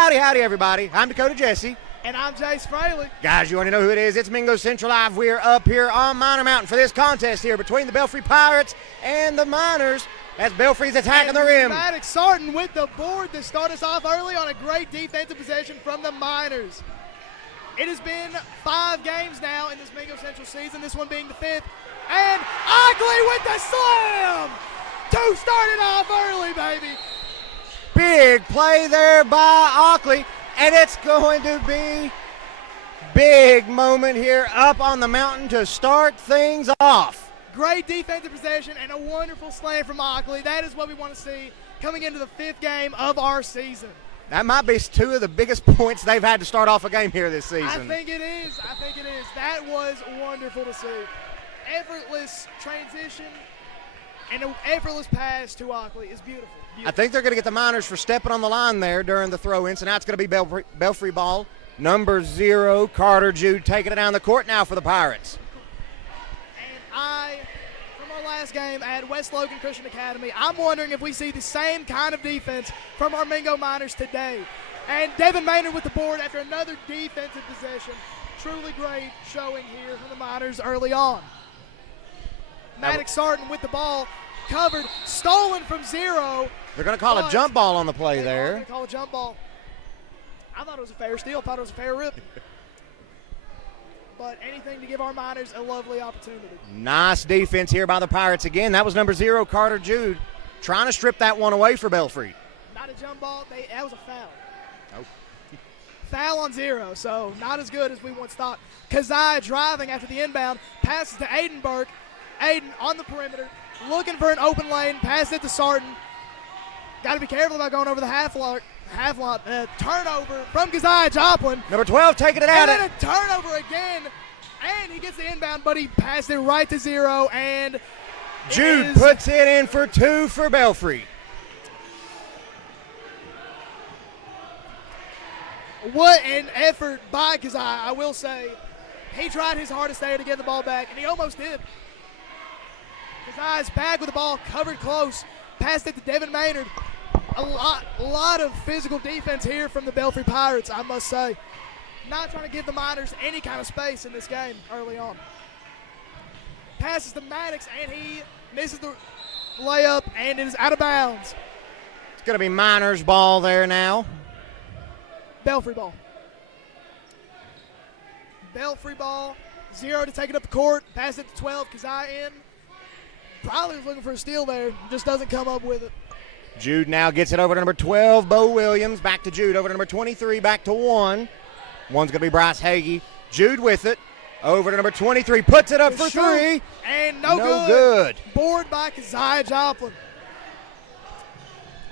Howdy, howdy, everybody. I'm Dakota Jesse. And I'm Jace Fraley. Guys, you want to know who it is? It's Mingo Central Live. We're up here on Miner Mountain for this contest here between the Belfry Pirates and the Miners as Belfry's attacking the rim. Maddox Sarton with the board to start us off early on a great defensive possession from the Miners. It has been 5 games now in this Mingo Central season, this one being the 5th. And Ockley with the slam to start it off early, baby. Big play there by Ockley, and it's going to be big moment here up on the mountain to start things off. Great defensive possession and a wonderful slam from Ockley. That is what we want to see coming into the 5th game of our season. That might be 2 of the biggest points they've had to start off a game here this season. I think it is. That was wonderful to see. Effortless transition and an effortless pass to Ockley is beautiful. I think they're going to get the Miners for stepping on the line there during the throw-in, so now it's going to be Belfry ball. Number 0, Carter Jude, taking it down the court now for the Pirates. And from our last game at West Logan Christian Academy, I'm wondering if we see the same kind of defense from our Mingo Miners today. And Devin Maynard with the board after another defensive possession. Truly great showing here from the Miners early on. Maddox Sarton with the ball, covered, stolen from 0. They're going to call a jump ball on the play there. They're going to call a jump ball. I thought it was a fair steal. I thought it was a fair rip. But anything to give our Miners a lovely opportunity. Nice defense here by the Pirates again. That was number 0, Carter Jude, trying to strip that one away for Belfry. Not a jump ball. That was a foul. Oh. Foul on 0, so not as good as we once thought. Kazai driving after the inbound, passes to Aiden Burke. Aiden on the perimeter, looking for an open lane, pass it to Sarton. Got to be careful about going over the half lot. Turnover from Kazai Joplin. Number 12 taking it out. And then a turnover again, and he gets the inbound, but he passed it right to 0, and Jude puts it in for 2 for Belfry. What an effort by Kazai, I will say. He tried his hardest there to get the ball back, and he almost did. Kazai's back with the ball, covered close, passed it to Devin Maynard. A lot of physical defense here from the Belfry Pirates, I must say. Not trying to give the Miners any kind of space in this game early on. Passes to Maddox, and he misses the layup, and it is out of bounds. It's going to be Miners ball there now. Belfry ball. Belfry ball, 0 to take it up the court. Pass it to 12, Kazai in. Probably was looking for a steal there, just doesn't come up with it. Jude now gets it over to number 12, Bo Williams. Back to Jude, over to number 23, back to 1. One's going to be Bryce Hagee. Jude with it, over to number 23, puts it up for 3. And no good. Board by Kazai Joplin.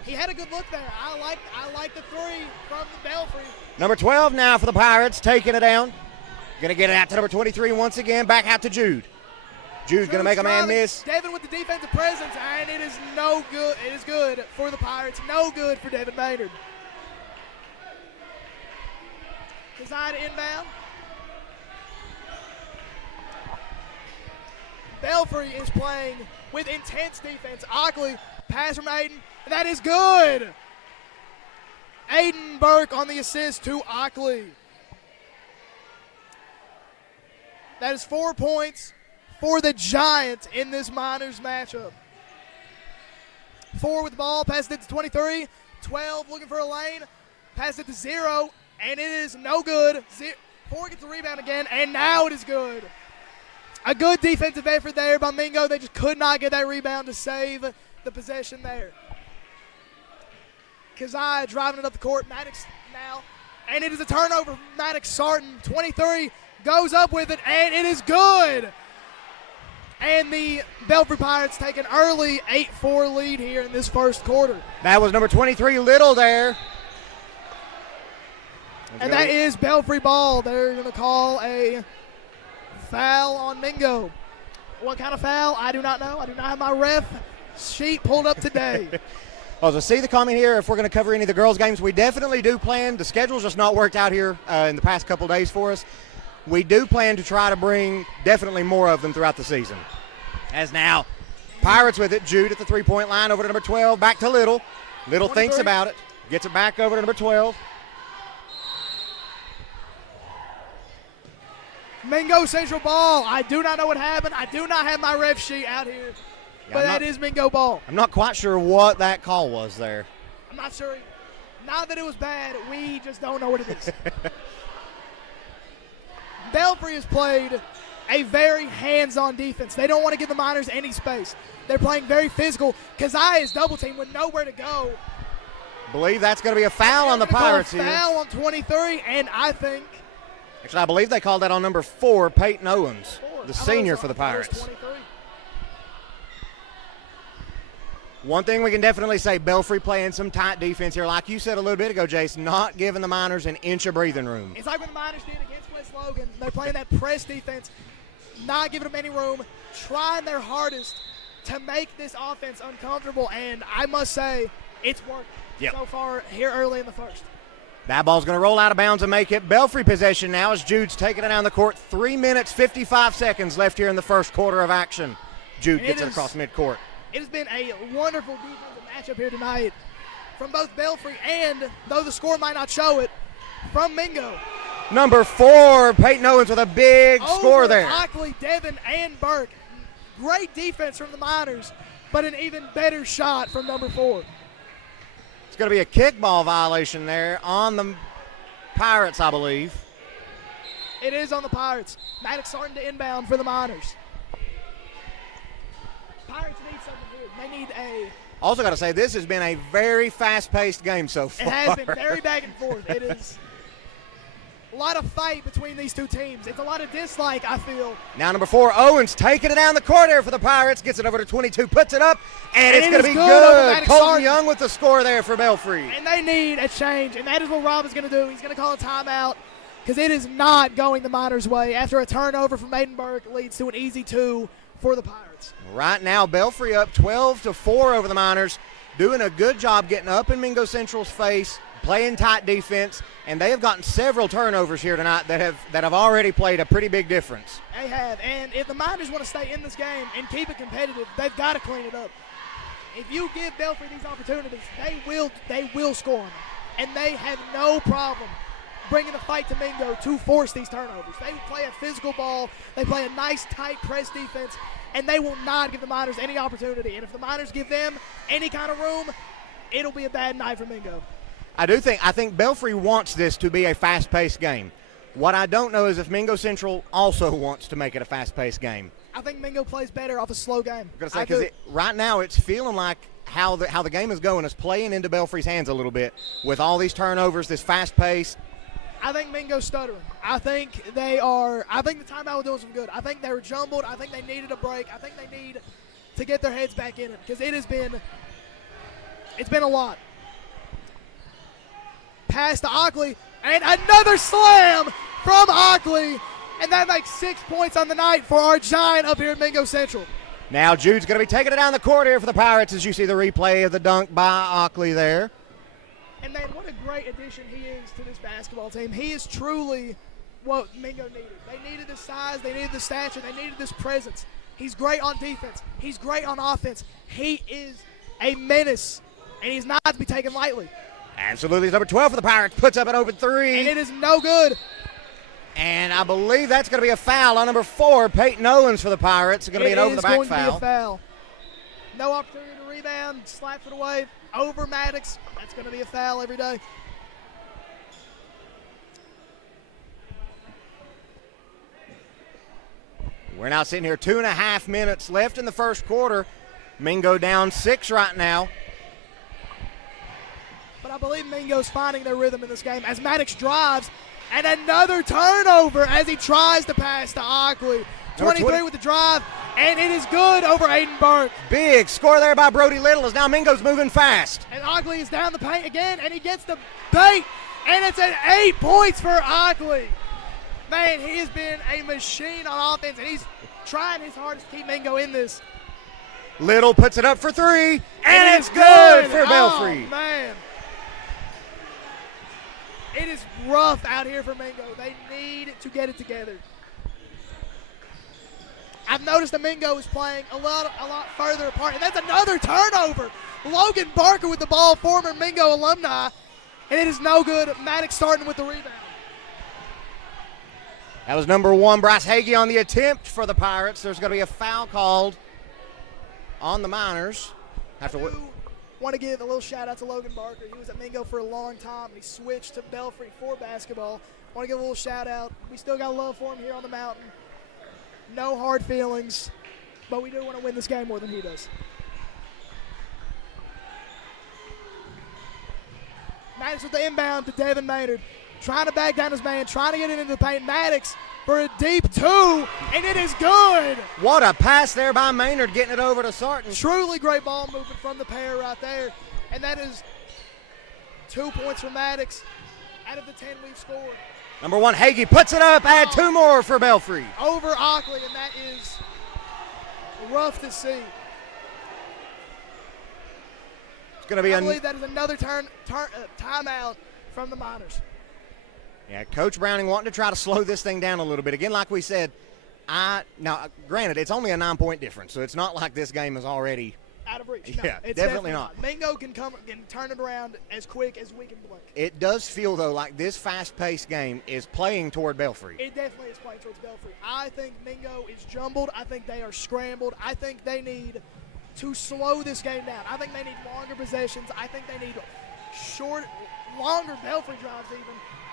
He had a good look there. I like the 3 from the Belfry. Number 12 now for the Pirates, taking it down. Going to get it out to number 23 once again, back out to Jude. Jude's going to make a man miss. Devin with the defensive presence, and it is no good. It is good for the Pirates. No good for Devin Maynard. Kazai to inbound. Belfry is playing with intense defense. Ockley, pass from Aiden, and that is good. Aiden Burke on the assist to Ockley. That is 4 points for the Giants in this Miners matchup. 4 with the ball, passes it to 23. 12 looking for a lane, passes it to 0, and it is no good. 4 gets the rebound again, and now it is good. A good defensive effort there by Mingo. They just could not get that rebound to save the possession there. Kazai driving it up the court. Maddox now, and it is a turnover from Maddox Sarton. 23 goes up with it, and it is good. And the Belfry Pirates take an early 8-4 lead here in this first quarter. That was number 23, Little there. And that is Belfry ball. They're going to call a foul on Mingo. What kind of foul? I do not know. I do not have my ref sheet pulled up today. Well, to see the comment here, if we're going to cover any of the girls' games, we definitely do plan. The schedule's just not worked out here in the past couple days for us. We do plan to try to bring definitely more of them throughout the season. As now, Pirates with it. Jude at the three-point line, over to number 12, back to Little. Little 23. thinks about it, gets it back over to number 12. Mingo Central ball. I do not know what happened. I do not have my ref sheet out here, but that is Mingo ball. I'm not quite sure what that call was there. I'm not sure. Not that it was bad. We just don't know what it is. Belfry has played a very hands-on defense. They don't want to give the Miners any space. They're playing very physical. Kazai is double team with nowhere to go. Believe that's going to be a foul on the Pirates here. Foul on 23, and I think. Actually, I believe they called that on number 4, Peyton Owens, the senior for the Pirates. One thing we can definitely say, Belfry playing some tight defense here. Like you said a little bit ago, Jace, not giving the Miners an inch of breathing room. It's like when the Miners did against West Logan. They're playing that press defense, not giving them any room, trying their hardest to make this offense uncomfortable, and I must say, it's working so far here early in the first. That ball's going to roll out of bounds and make it Belfry possession now as Jude's taking it down the court. 3 minutes, 55 seconds left here in the first quarter of action. Jude gets it across midcourt. It has been a wonderful defensive matchup here tonight from both Belfry and, though the score might not show it, from Mingo. Number 4, Peyton Owens with a big score there. Ockley, Devin, and Burke. Great defense from the Miners, but an even better shot from number 4. It's going to be a kickball violation there on the Pirates, I believe. It is on the Pirates. Maddox starting to inbound for the Miners. Pirates need something here. They need a... Also got to say, this has been a very fast-paced game so far. It has been very back and forth. It is a lot of fight between these two teams. It's a lot of dislike, I feel. Now number 4, Owens taking it down the court there for the Pirates. Gets it over to 22, puts it up, and it's going to be good. Colton Young with the score there for Belfry. And they need a change, and that is what Rob is going to do. He's going to call a timeout because it is not going the Miners' way after a turnover from Maiden Burke leads to an easy 2 for the Pirates. Right now, Belfry up 12-4 over the Miners, doing a good job getting up in Mingo Central's face, playing tight defense, and they have gotten several turnovers here tonight that have already played a pretty big difference. They have, and if the Miners want to stay in this game and keep it competitive, they've got to clean it up. If you give Belfry these opportunities, they will score on them, and they have no problem bringing the fight to Mingo to force these turnovers. They play a physical ball. They play a nice, tight press defense, and they will not give the Miners any opportunity. And if the Miners give them any kind of room, it'll be a bad night for Mingo. I think Belfry wants this to be a fast-paced game. What I don't know is if Mingo Central also wants to make it a fast-paced game. I think Mingo plays better off a slow game. I'm going to say, because right now it's feeling like how the game is going is playing into Belfry's hands a little bit with all these turnovers, this fast pace. I think Mingo's stuttering. I think the timeout will do some good. I think they were jumbled. I think they needed a break. I think they need to get their heads back in it because it's been a lot. Pass to Ockley, and another slam from Ockley, and that makes 6 points on the night for our giant up here at Mingo Central. Now Jude's going to be taking it down the court here for the Pirates as you see the replay of the dunk by Ockley there. And man, what a great addition he is to this basketball team. He is truly what Mingo needed. They needed the size, they needed the stature, they needed this presence. He's great on defense. He's great on offense. He is a menace, and he's not to be taken lightly. Absolutely. Number 12 for the Pirates puts up an open 3. And it is no good. And I believe that's going to be a foul on number 4, Peyton Owens for the Pirates. It's going to be an over-the-back foul. It is going to be a foul. No opportunity to rebound, slaps it away. Over Maddox. That's going to be a foul every day. We're now sitting here 2.5 minutes left in the first quarter. Mingo down 6 right now. But I believe Mingo's finding their rhythm in this game as Maddox drives, and another turnover as he tries to pass to Ockley. 23 with the drive, and it is good over Aiden Burke. Big score there by Brody Little as now Mingo's moving fast. And Ockley is down the paint again, and he gets the bait, and it's at 8 points for Ockley. Man, he has been a machine on offense, and he's trying his hardest to keep Mingo in this. Little puts it up for 3, and it's good for Belfry. Oh, man. It is rough out here for Mingo. They need to get it together. I've noticed that Mingo is playing a lot further apart, and that's another turnover. Logan Barker with the ball, former Mingo alumni, and it is no good. Maddox starting with the rebound. That was number 1, Bryce Hagee on the attempt for the Pirates. There's going to be a foul called on the Miners. I want to give a little shout out to Logan Barker. He was at Mingo for a long time. He switched to Belfry for basketball. I want to give a little shout out. We still got love for him here on the mountain. No hard feelings, but we do want to win this game more than he does. Maddox with the inbound to Devin Maynard. Trying to back down his man, trying to get it into the paint. Maddox for a deep 2, and it is good. What a pass there by Maynard, getting it over to Sarton. Truly great ball movement from the pair right there. And that is 2 points for Maddox out of the 10 we've scored. Number 1, Hagee puts it up, add 2 more for Belfry. Over Ockley, and that is rough to see. It's going to be I believe that is another timeout from the Miners. Yeah, Coach Browning wanting to try to slow this thing down a little bit. Again, like we said, now, granted, it's only a 9-point difference, so it's not like this game is already out of reach. No, yeah, it's definitely not. Mingo can turn it around as quick as we can blink. It does feel, though, like this fast-paced game is playing toward Belfry. It definitely is playing towards Belfry. I think Mingo is jumbled. I think they are scrambled. I think they need to slow this game down. I think they need longer possessions. I think they need longer Belfry drives even.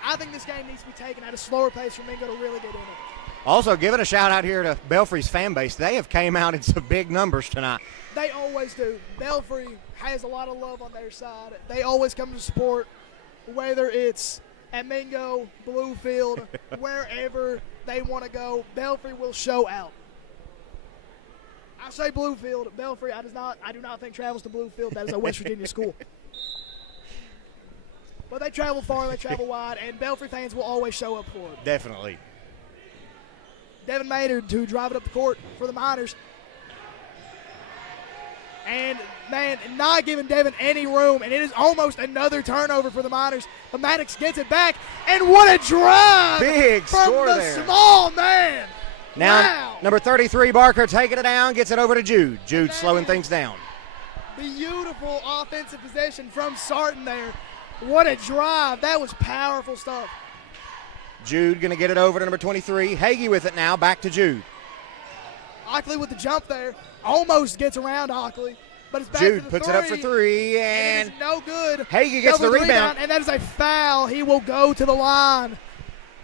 I think this game needs to be taken at a slower pace for Mingo to really get in it. Also, giving a shout out here to Belfry's fan base. They have came out in some big numbers tonight. They always do. Belfry has a lot of love on their side. They always come to support, whether it's at Mingo, Bluefield, wherever they want to go. Belfry will show out. I say Bluefield. Belfry, I do not think travels to Bluefield. That is a West Virginia school. But they travel far, they travel wide, and Belfry fans will always show up for it. Definitely. Devin Maynard to drive it up the court for the Miners. And, man, not giving Devin any room, and it is almost another turnover for the Miners. But Maddox gets it back, and what a drive big from score the there. Small man. Now, wow. Number 33, Barker, taking it down, gets it over to Jude. Jude slowing things down. Beautiful offensive possession from Sarton there. What a drive. That was powerful stuff. Jude going to get it over to number 23. Hagee with it now, back to Jude. Ockley with the jump there. Almost gets around Ockley, but it's back Jude to the puts three. it up for 3, and it is no good. Hagee gets the rebound. And that is a foul. He will go to the line,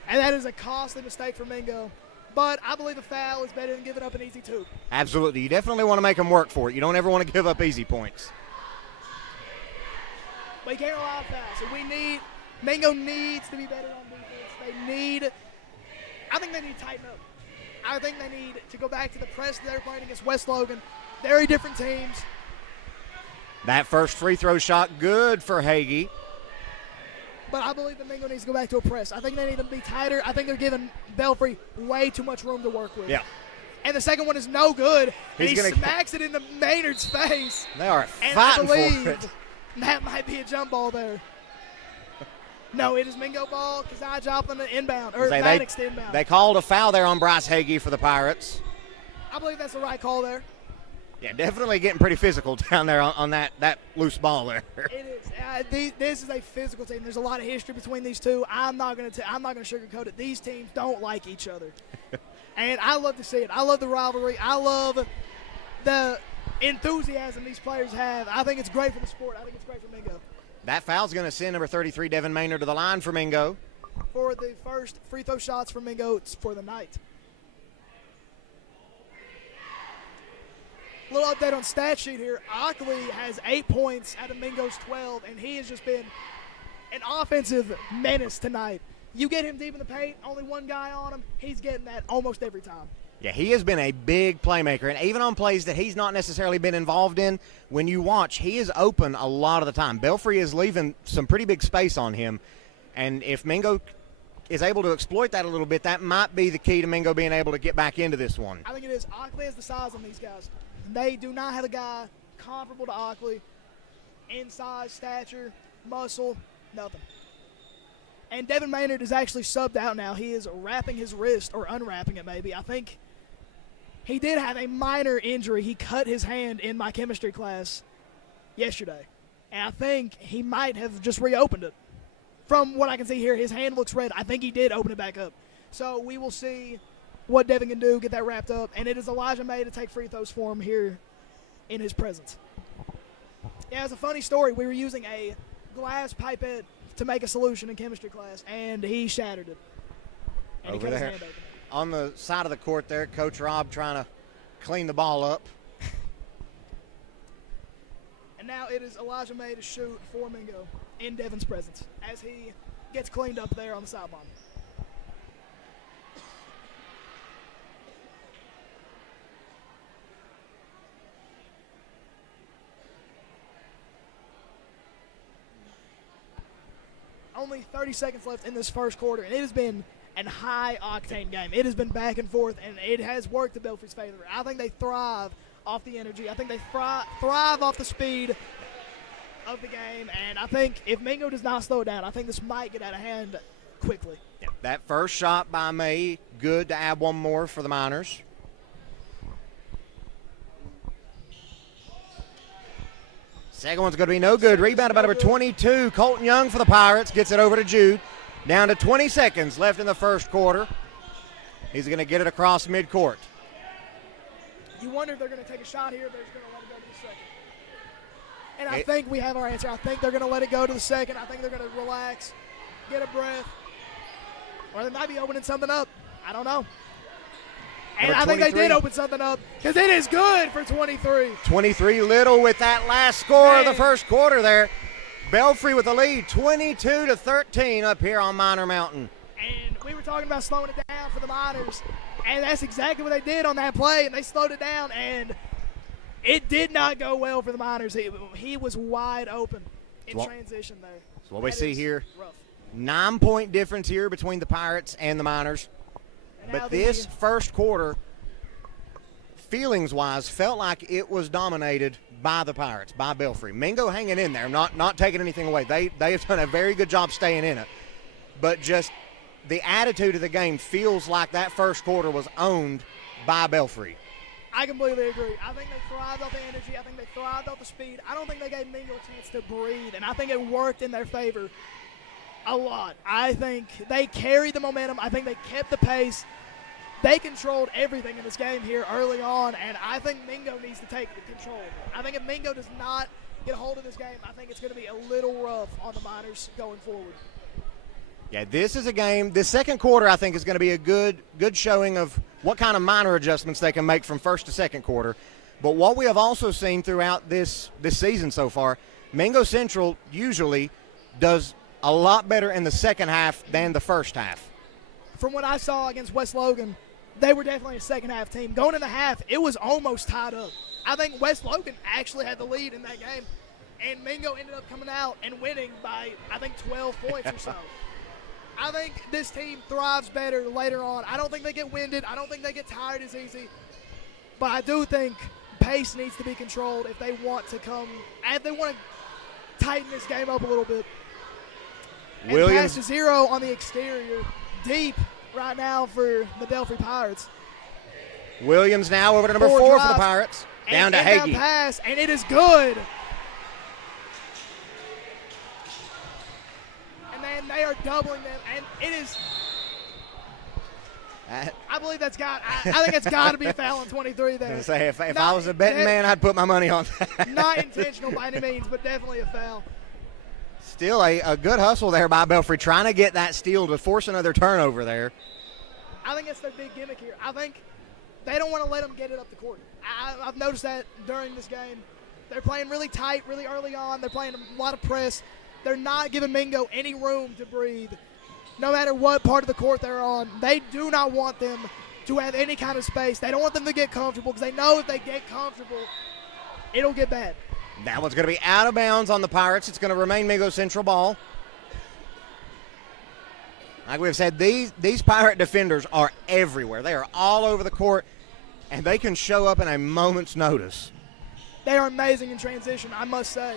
and that is a costly mistake for Mingo. But I believe a foul is better than giving up an easy 2. Absolutely. You definitely want to make them work for it. You don't ever want to give up easy points. But you can't rely on fouls. So Mingo needs to be better on defense. I think they need to tighten up. I think they need to go back to the press they're playing against West Logan. Very different teams. That first free throw shot, good for Hagee. But I believe that Mingo needs to go back to a press. I think they need to be tighter. I think they're giving Belfry way too much room to work with. Yeah. And the second one is no good. And he gonna smacks it into Maynard's face. They are and fighting I believe for it. That might be a jump ball there. No, it is Mingo ball. Kazai Joplin to inbound, or Maddox to inbound. They called a foul there on Bryce Hagee for the Pirates. I believe that's the right call there. Yeah, definitely getting pretty physical down there on that loose ball there. It is. This is a physical team. There's a lot of history between these two. I'm not going to sugarcoat it. These teams don't like each other, and I love to see it. I love the rivalry. I love the enthusiasm these players have. I think it's great for the sport. I think it's great for Mingo. That foul's going to send number 33, Devin Maynard, to the line for Mingo. For the first free throw shots for Mingo for the night. A little update on stat sheet here. Ockley has 8 points out of Mingo's 12, and he has just been an offensive menace tonight. You get him deep in the paint, only one guy on him, he's getting that almost every time. Yeah, he has been a big playmaker, and even on plays that he's not necessarily been involved in, when you watch, he is open a lot of the time. Belfry is leaving some pretty big space on him, and if Mingo is able to exploit that a little bit, that might be the key to Mingo being able to get back into this one. I think it is. Ockley has the size on these guys. They do not have a guy comparable to Ockley in size, stature, muscle, nothing. And Devin Maynard is actually subbed out now. He is wrapping his wrist, or unwrapping it maybe. I think he did have a minor injury. He cut his hand in my chemistry class yesterday. And I think he might have just reopened it. From what I can see here, his hand looks red. I think he did open it back up. So we will see what Devin can do, get that wrapped up. And it is Elijah May to take free throws for him here in his presence. Yeah, it's a funny story. We were using a glass pipette to make a solution in chemistry class, and he shattered it. And Over he cut there. his hand open. On the side of the court there, Coach Rob trying to clean the ball up. And now it is Elijah May to shoot for Mingo in Devin's presence as he gets cleaned up there on the sideline. Only 30 seconds left in this first quarter, and it has been a high-octane game. It has been back and forth, and it has worked to Belfry's favor. I think they thrive off the energy. I think they thrive off the speed of the game, and I think if Mingo does not slow down, I think this might get out of hand quickly. Yeah, that first shot by May, good to add one more for the Miners. Second one's going to be no good. Rebounded by number 22, Colton Young for the Pirates. Gets it over to Jude. Down to 20 seconds left in the first quarter. He's going to get it across midcourt. You wonder if they're going to take a shot here, but they're just going to let it go to the second. And I think we have our answer. I think they're going to let it go to the second. I think they're going to relax, get a breath, or they might be opening something up. I don't know. And I think they did open something up because it is good for 23. 23 Little with that last score of the first quarter there. Belfry with the lead, 22-13 up here on Miner Mountain. And we were talking about slowing it down for the Miners, and that's exactly what they did on that play, and they slowed it down, and it did not go well for the Miners. He was wide open in transition there. So what we see here, rough. 9-point difference here between the Pirates and the Miners. But this first quarter, feelings-wise, felt like it was dominated by the Pirates, by Belfry. Mingo hanging in there, not taking anything away. They have done a very good job staying in it. But just the attitude of the game feels like that first quarter was owned by Belfry. I completely agree. I think they thrived off the energy. I think they thrived off the speed. I don't think they gave Mingo a chance to breathe, and I think it worked in their favor a lot. I think they carried the momentum. I think they kept the pace. They controlled everything in this game here early on, and I think Mingo needs to take the control. I think if Mingo does not get a hold of this game, I think it's going to be a little rough on the Miners going forward. Yeah, this is a game. This second quarter, I think, is going to be a good showing of what kind of minor adjustments they can make from first to second quarter. But what we have also seen throughout this season so far, Mingo Central usually does a lot better in the second half than the first half. From what I saw against West Logan, they were definitely a second-half team. Going in the half, it was almost tied up. I think West Logan actually had the lead in that game, and Mingo ended up coming out and winning by, I think, 12 points or so. I think this team thrives better later on. I don't think they get winded. I don't think they get tired as easy. But I do think pace needs to be controlled if they want to tighten this game up a little bit. And pass to zero on the exterior, deep right now for the Belfry Pirates. Williams now over to number 4 for the Pirates. Down to Hagee. Pass, and it is good. And then they are doubling them, and it is. I believe that's got. I think it's got to be a foul on 23 there. I was gonna say if I was a betting man, I'd put my money on that. Not intentional by any means, but definitely a foul. Still a good hustle there by Belfry, trying to get that steal to force another turnover there. I think that's their big gimmick here. I think they don't want to let them get it up the court. I've noticed that during this game. They're playing really tight, really early on. They're playing a lot of press. They're not giving Mingo any room to breathe, no matter what part of the court they're on. They do not want them to have any kind of space. They don't want them to get comfortable because they know if they get comfortable, it'll get bad. That one's going to be out of bounds on the Pirates. It's going to remain Mingo Central ball. Like we've said, these Pirate defenders are everywhere. They are all over the court, and they can show up in a moment's notice. They are amazing in transition, I must say.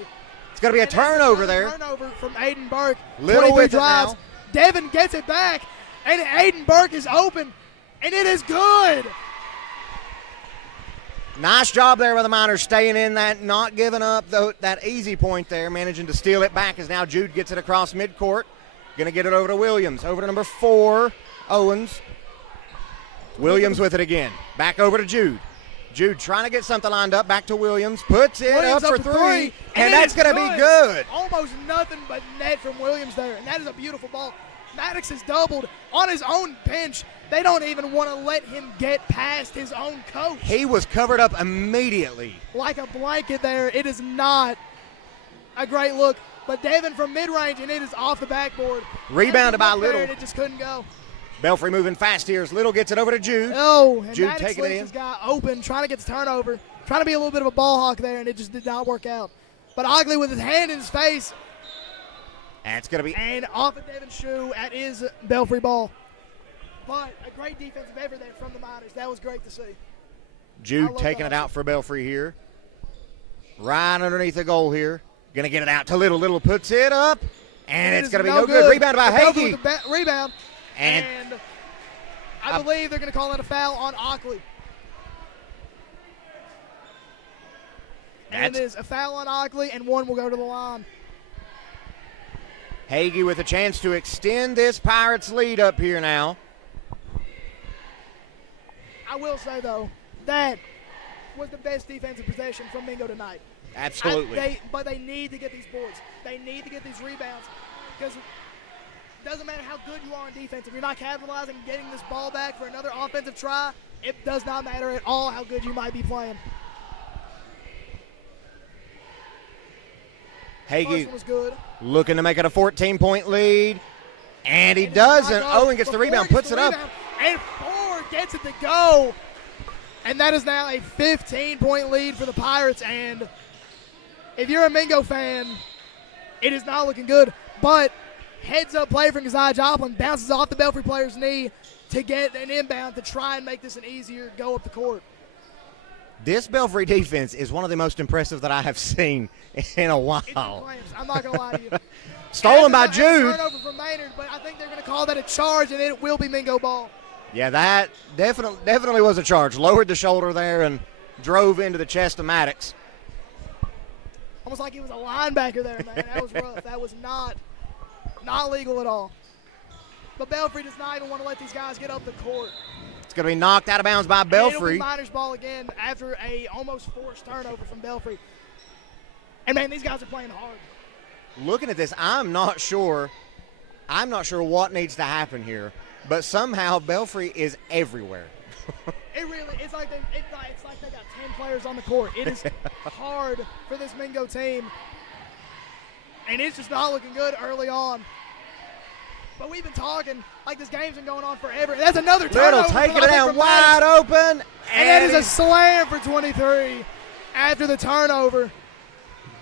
It's going to be a turnover there. Turnover from Aiden Burke. Little with drives. it now. Devin gets it back, and Aiden Burke is open, and it is good. Nice job there by the Miners, staying in that, not giving up that easy point there, managing to steal it back as now Jude gets it across midcourt. Going to get it over to Williams, over to number 4, Owens. Williams with it again. Back over to Jude. Jude trying to get something lined up. Back to Williams. Puts it Williams up for three. And that's going to be good. Almost nothing but net from Williams there. And that is a beautiful ball. Maddox has doubled on his own bench. They don't even want to let him get past his own coach. He was covered up immediately. Like a blanket there. It is not a great look. But Devin from mid-range, and it is off the backboard. Rebounded by Little. And it just couldn't go. Belfry moving fast here as Little gets it over to Jude. Oh, and Jude Maddox taking it leaves in. this guy open, trying to get the turnover, trying to be a little bit of a ball hawk there, and it just did not work out. But Ogley with his hand in his face. That's going to be. And off of Devin's shoe, that is Belfry ball. But a great defensive effort there from the Miners. That was great to see. Jude taking it out for Belfry here. Right underneath the goal here. Going to get it out to Little. Little puts it up. And it's going to be no good. Rebounded by Belfry Hagee. with the rebound. And I believe they're going to call that a foul on Oakley. And it is a foul on Oakley, and one will go to the line. Hagee with a chance to extend this Pirates lead up here now. I will say, though, that was the best defensive possession from Mingo tonight. Absolutely. But they need to get these boards. They need to get these rebounds because it doesn't matter how good you are on defense. If you're not capitalizing and getting this ball back for another offensive try, it does not matter at all how good you might be playing. Hagee was good. looking to make it a 14-point lead. And he doesn't. Owen gets the rebound, puts it up. And Ford gets it to go. And that is now a 15-point lead for the Pirates. And if you're a Mingo fan, it is not looking good. But heads-up play from Keziah Joplin bounces off the Belfry player's knee to get an inbound to try and make this an easier go up the court. This Belfry defense is one of the most impressive that I have seen in a while. I'm not going to lie to you. Stolen by Jude. Turnover from Maynard, but I think they're going to call that a charge, and it will be Mingo ball. Yeah, that definitely was a charge. Lowered the shoulder there and drove into the chest of Maddox. Almost like he was a linebacker there, man. That was rough. That was not legal at all. But Belfry does not even want to let these guys get up the court. It's going to be knocked out of bounds by Belfry. It'll be Miners ball again after a almost forced turnover from Belfry. And, man, these guys are playing hard. Looking at this, I'm not sure what needs to happen here, but somehow Belfry is everywhere. It's like they got 10 players on the court. It is hard for this Mingo team. And it's just not looking good early on. But we've been talking like this game's been going on forever. That's another turnover. Little taking it down wide open. And that is a slam for 23 after the turnover.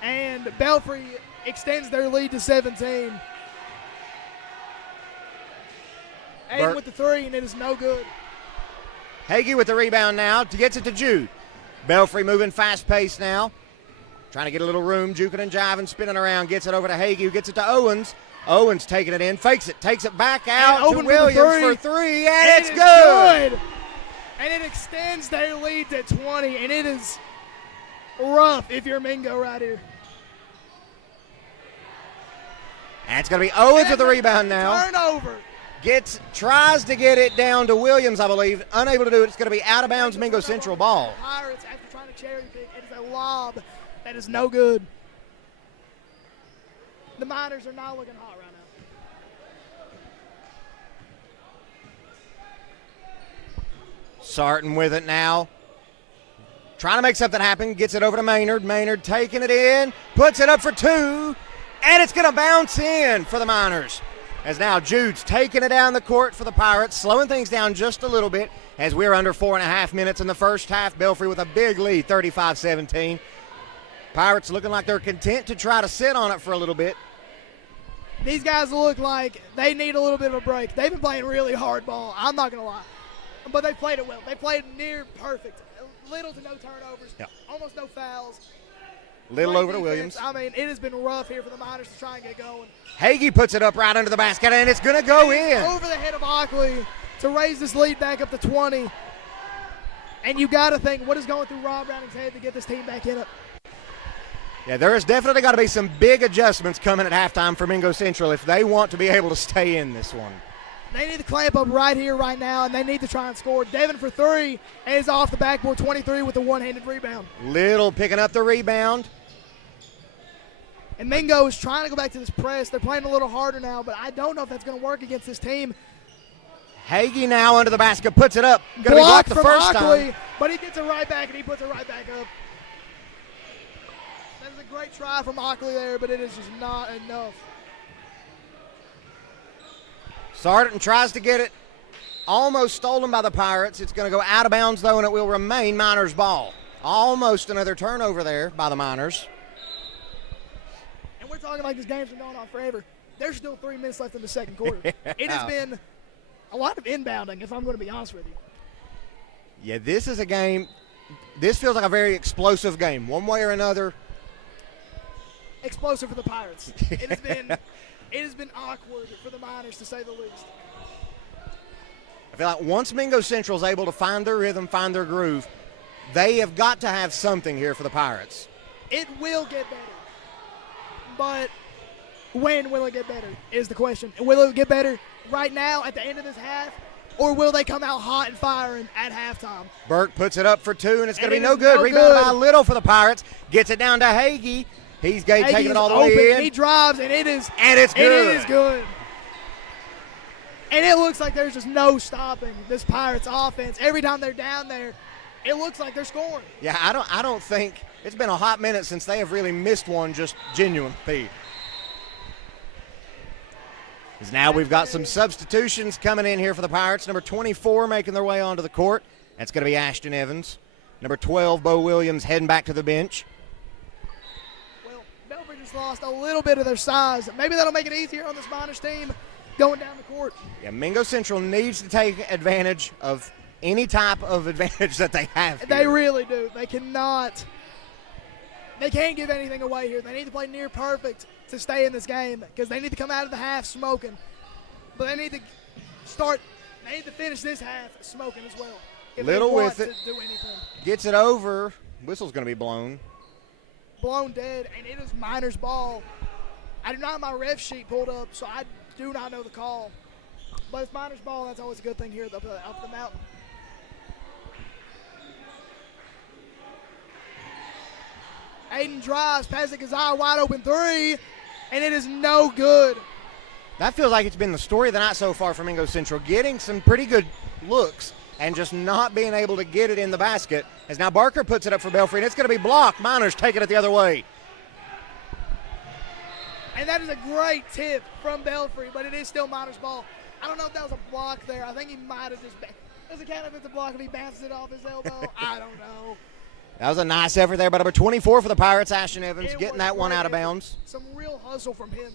And Belfry extends their lead to 17. Aiden with the three, and it is no good. Hagee with the rebound now. Gets it to Jude. Belfry moving fast-paced now. Trying to get a little room. Juking and jiving, spinning around. Gets it over to Hagee, who gets it to Owens. Owens taking it in, fakes it, takes it back out to Williams for three, and it's good. And it extends their lead to 20, and it is rough if you're Mingo right here. And it's going to be Owens with the rebound now. Turnover. Tries to get it down to Williams, I believe. Unable to do it. It's going to be out of bounds Mingo Central ball. Pirates, after trying to cherry pick, it is a lob that is no good. The Miners are not looking hot right now. Sarton with it now. Trying to make something happen. Gets it over to Maynard. Maynard taking it in. Puts it up for two. And it's going to bounce in for the Miners. As now Jude's taking it down the court for the Pirates. Slowing things down just a little bit as we're under 4.5 minutes in the first half. Belfry with a big lead, 35-17. Pirates looking like they're content to try to sit on it for a little bit. These guys look like they need a little bit of a break. They've been playing really hard ball. I'm not going to lie. But they played it well. They played near perfect. Little to no turnovers. Yep. Almost no fouls. Little over to Williams. I mean, it has been rough here for the Miners to try and get going. Hagee puts it up right under the basket, and it's going to go in. Over the head of Oakley to raise this lead back up to 20. And you got to think, what is going through Rob Browning's head to get this team back in it? Yeah, there has definitely got to be some big adjustments coming at halftime for Mingo Central if they want to be able to stay in this one. They need to clamp up right here, right now, and they need to try and score. Devin for three is off the backboard, 23 with a one-handed rebound. Little picking up the rebound. And Mingo is trying to go back to this press. They're playing a little harder now, but I don't know if that's going to work against this team. Hagee now under the basket, puts it up. Going to be blocked the first Ockley, time. but he gets it right back, and he puts it right back up. That is a great try from Ockley there, but it is just not enough. Sarton tries to get it. Almost stolen by the Pirates. It's going to go out of bounds, though, and it will remain Miners' ball. Almost another turnover there by the Miners. And we're talking like this game's been going on forever. There's still 3 minutes left in the second quarter. It has been a lot of inbounding, if I'm going to be honest with you. Yeah, this is a game. This feels like a very explosive game, one way or another. Explosive for the Pirates. It has been awkward for the Miners, to say the least. I feel like once Mingo Central is able to find their rhythm, find their groove, they have got to have something here for the Pirates. It will get better. But when will it get better is the question. Will it get better right now at the end of this half, or will they come out hot and firing at halftime? Burke puts it up for two, and it's going to be no is good. no Rebounded good. by Little for the Pirates. Gets it down to Hagee. He's taking it all the open. way in. He drives, and it is. And it's good. And it is good. And it looks like there's just no stopping this Pirates offense. Every time they're down there, it looks like they're scoring. Yeah, I don't think it's been a hot minute since they have really missed one just genuine, Pete. Because now we've got some substitutions coming in here for the Pirates. Number 24 making their way onto the court. That's going to be Ashton Evans. Number 12, Bo Williams, heading back to the bench. Well, Belfry just lost a little bit of their size. Maybe that'll make it easier on this Miners team going down the court. Yeah, Mingo Central needs to take advantage of any type of advantage that they have here. They really do. They cannot. They can't give anything away here. They need to play near perfect to stay in this game because they need to come out of the half smoking. But they need to finish this half smoking as well. If Little they want with it. to do anything. Gets it over. Whistle's going to be blown. Blown dead, and it is Miners' ball. I do not have my ref sheet pulled up, so I do not know the call. But it's Miners' ball, and that's always a good thing here up the mountain. Aiden drives, passes his eye, wide open three, and it is no good. That feels like it's been the story of the night so far for Mingo Central, getting some pretty good looks and just not being able to get it in the basket. As now Barker puts it up for Belfry, and it's going to be blocked. Miners taking it the other way. And that is a great tip from Belfry, but it is still Miners' ball. I don't know if that was a block there. I think he might have just – does it count if it's a block if he bounces it off his elbow? I don't know. That was a nice effort there by number 24 for the Pirates, Ashton Evans, getting that one out of effort. bounds. Some real hustle from him.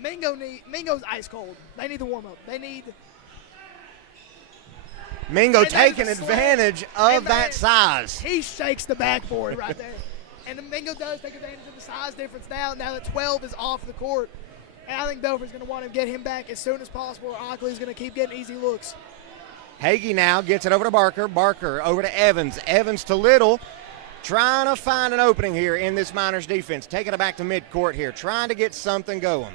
Mingo's ice cold. They need to warm up. Mingo taking advantage of that size. He shakes the backboard right there. And Mingo does take advantage of the size difference now that 12 is off the court. And I think Belfry's going to want to get him back as soon as possible, or Ockley's going to keep getting easy looks. Hagee now gets it over to Barker. Barker over to Evans. Evans to Little. Trying to find an opening here in this Miners defense. Taking it back to midcourt here. Trying to get something going.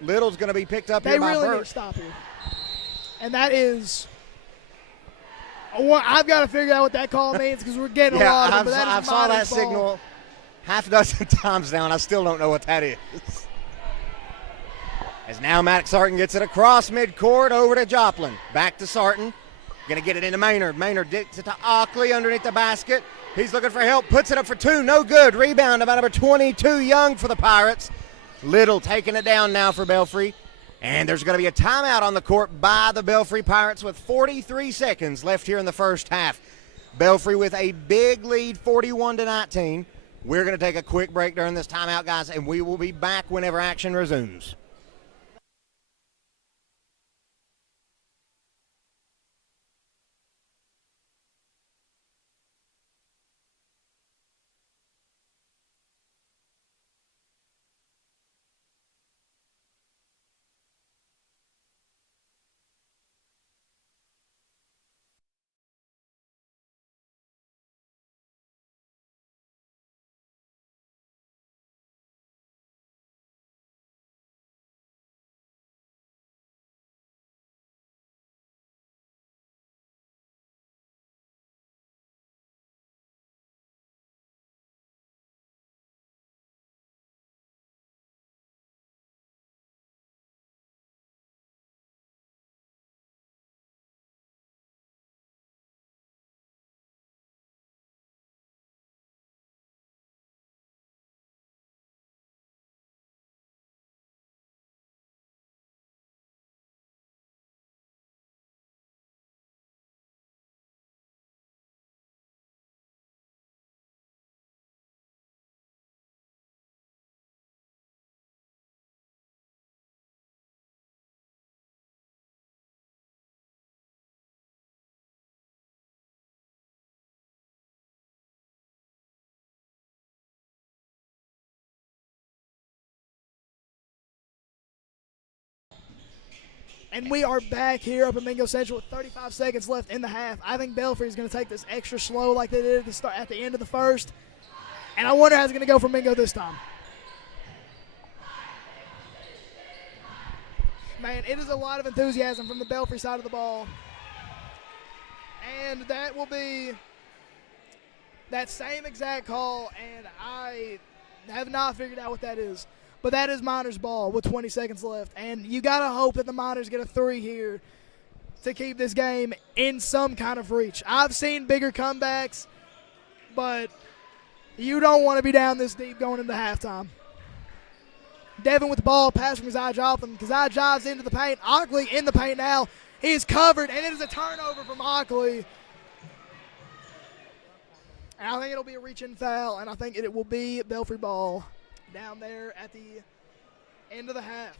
Little's going to be picked up here by They really Burke. need to stop here. And that is – I've got to figure out what that call means because we're getting a lot of them. But that is I saw that Miners' ball. signal half a dozen times now, and I still don't know what that is. As now Matt Sarton gets it across midcourt over to Joplin. Back to Sarton. Going to get it into Maynard. Maynard gets it to Ockley underneath the basket. He's looking for help. Puts it up for two. No good. Rebound by number 22, Young for the Pirates. Little taking it down now for Belfry. And there's going to be a timeout on the court by the Belfry Pirates with 43 seconds left here in the first half. Belfry with a big lead, 41-19. We're going to take a quick break during this timeout, guys, and we will be back whenever action resumes. And we are back here up at Mingo Central with 35 seconds left in the half. I think Belfry is going to take this extra slow like they did at the end of the first. And I wonder how it's going to go for Mingo this time. Man, it is a lot of enthusiasm from the Belfry side of the ball. And that will be that same exact call, and I have not figured out what that is. But that is Miners' ball with 20 seconds left. And you got to hope that the Miners get a 3 here to keep this game in some kind of reach. I've seen bigger comebacks, but you don't want to be down this deep going into halftime. Devin with the ball, pass from Keziah Jotham. Keziah drives into the paint. Ockley in the paint now. He is covered, and it is a turnover from Ockley. And I think it'll be a reach-in foul, and I think it will be Belfry ball down there at the end of the half.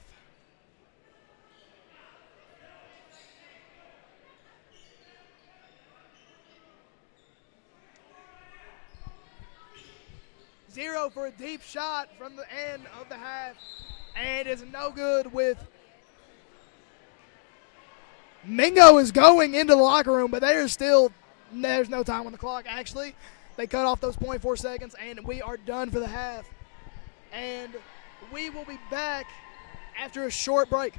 Zero for a deep shot from the end of the half, and it's no good with Mingo is going into the locker room, but there's no time on the clock, actually. They cut off those 0.4 seconds, and we are done for the half. And we will be back after a short break.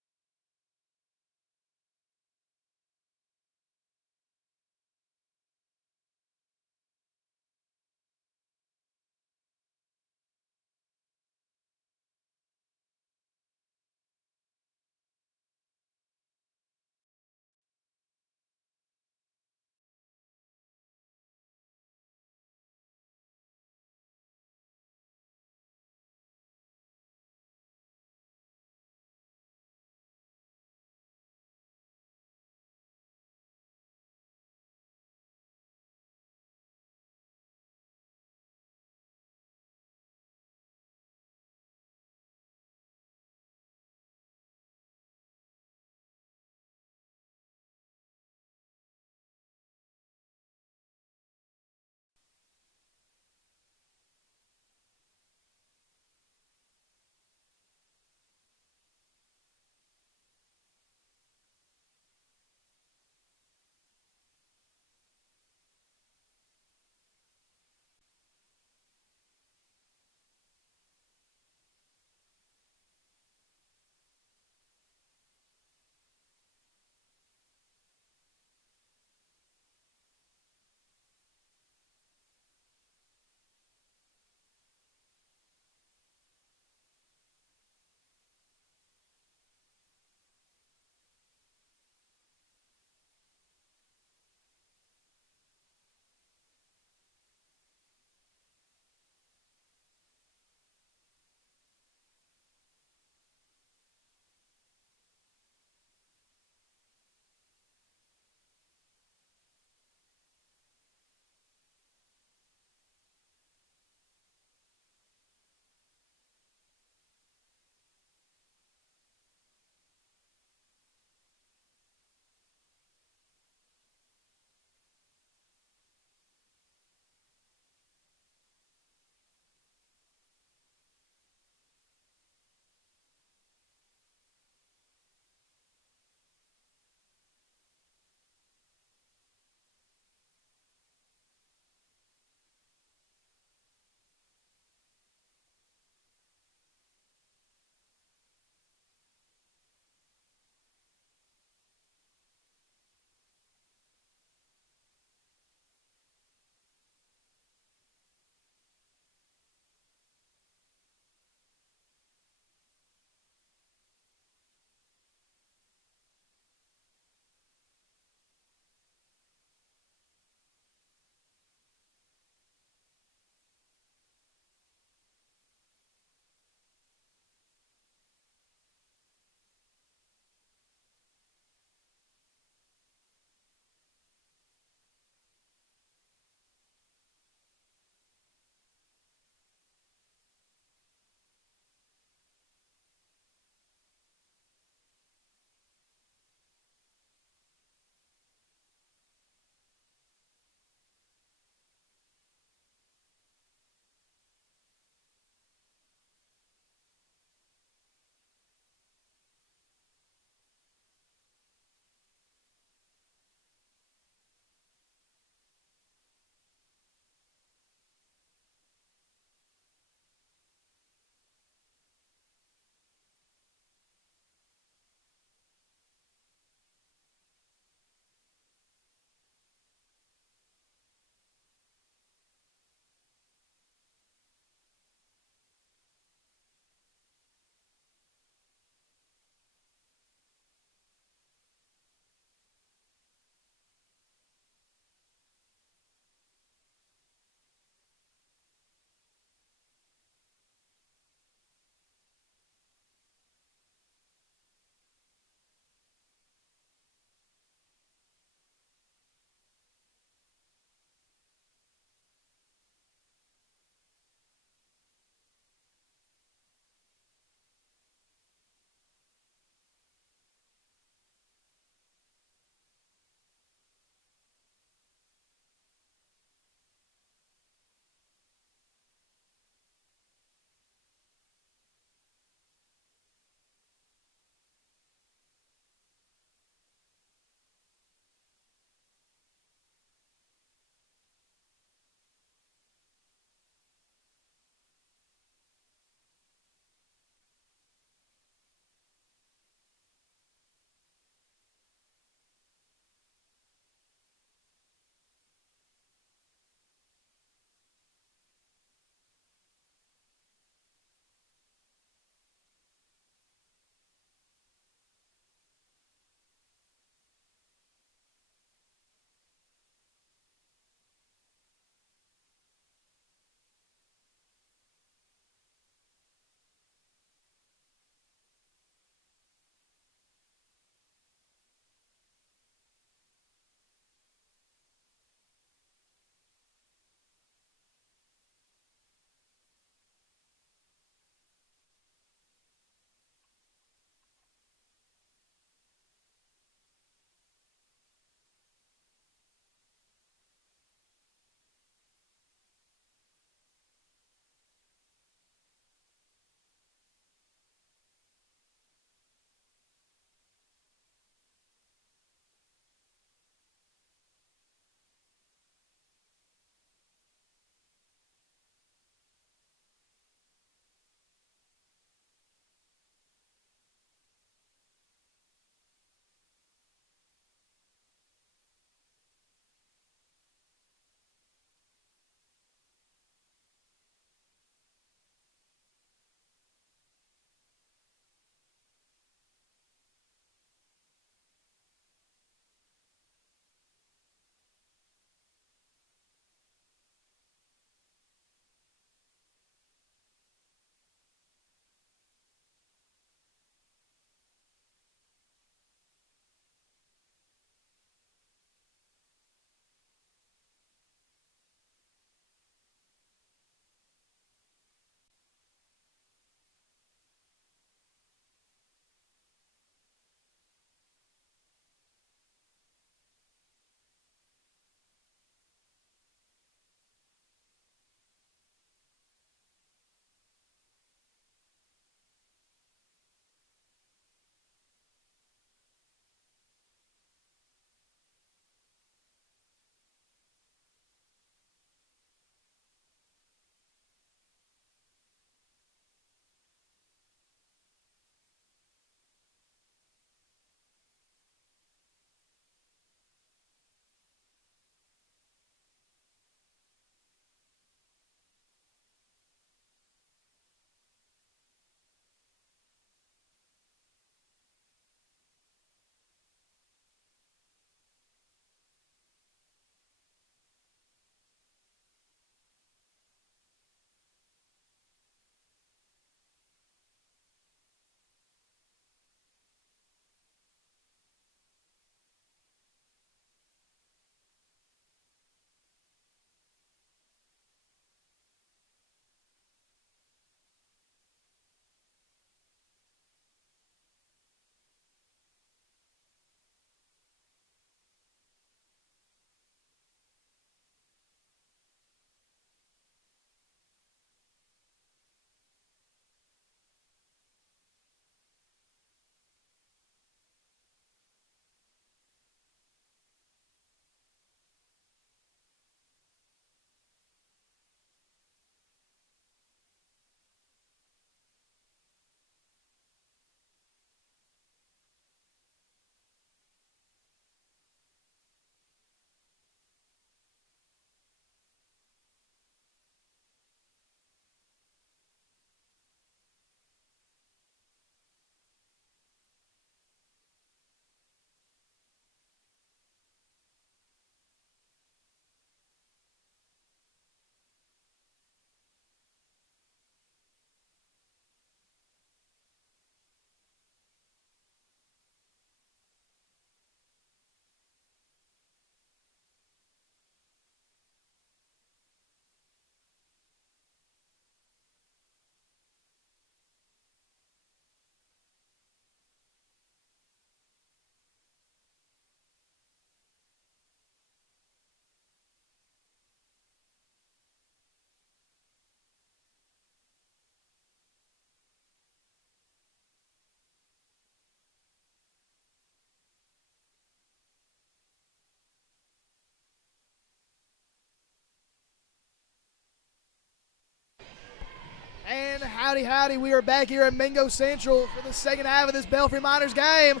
Howdy, howdy. We are back here at Mingo Central for the second half of this Belfry Miners game.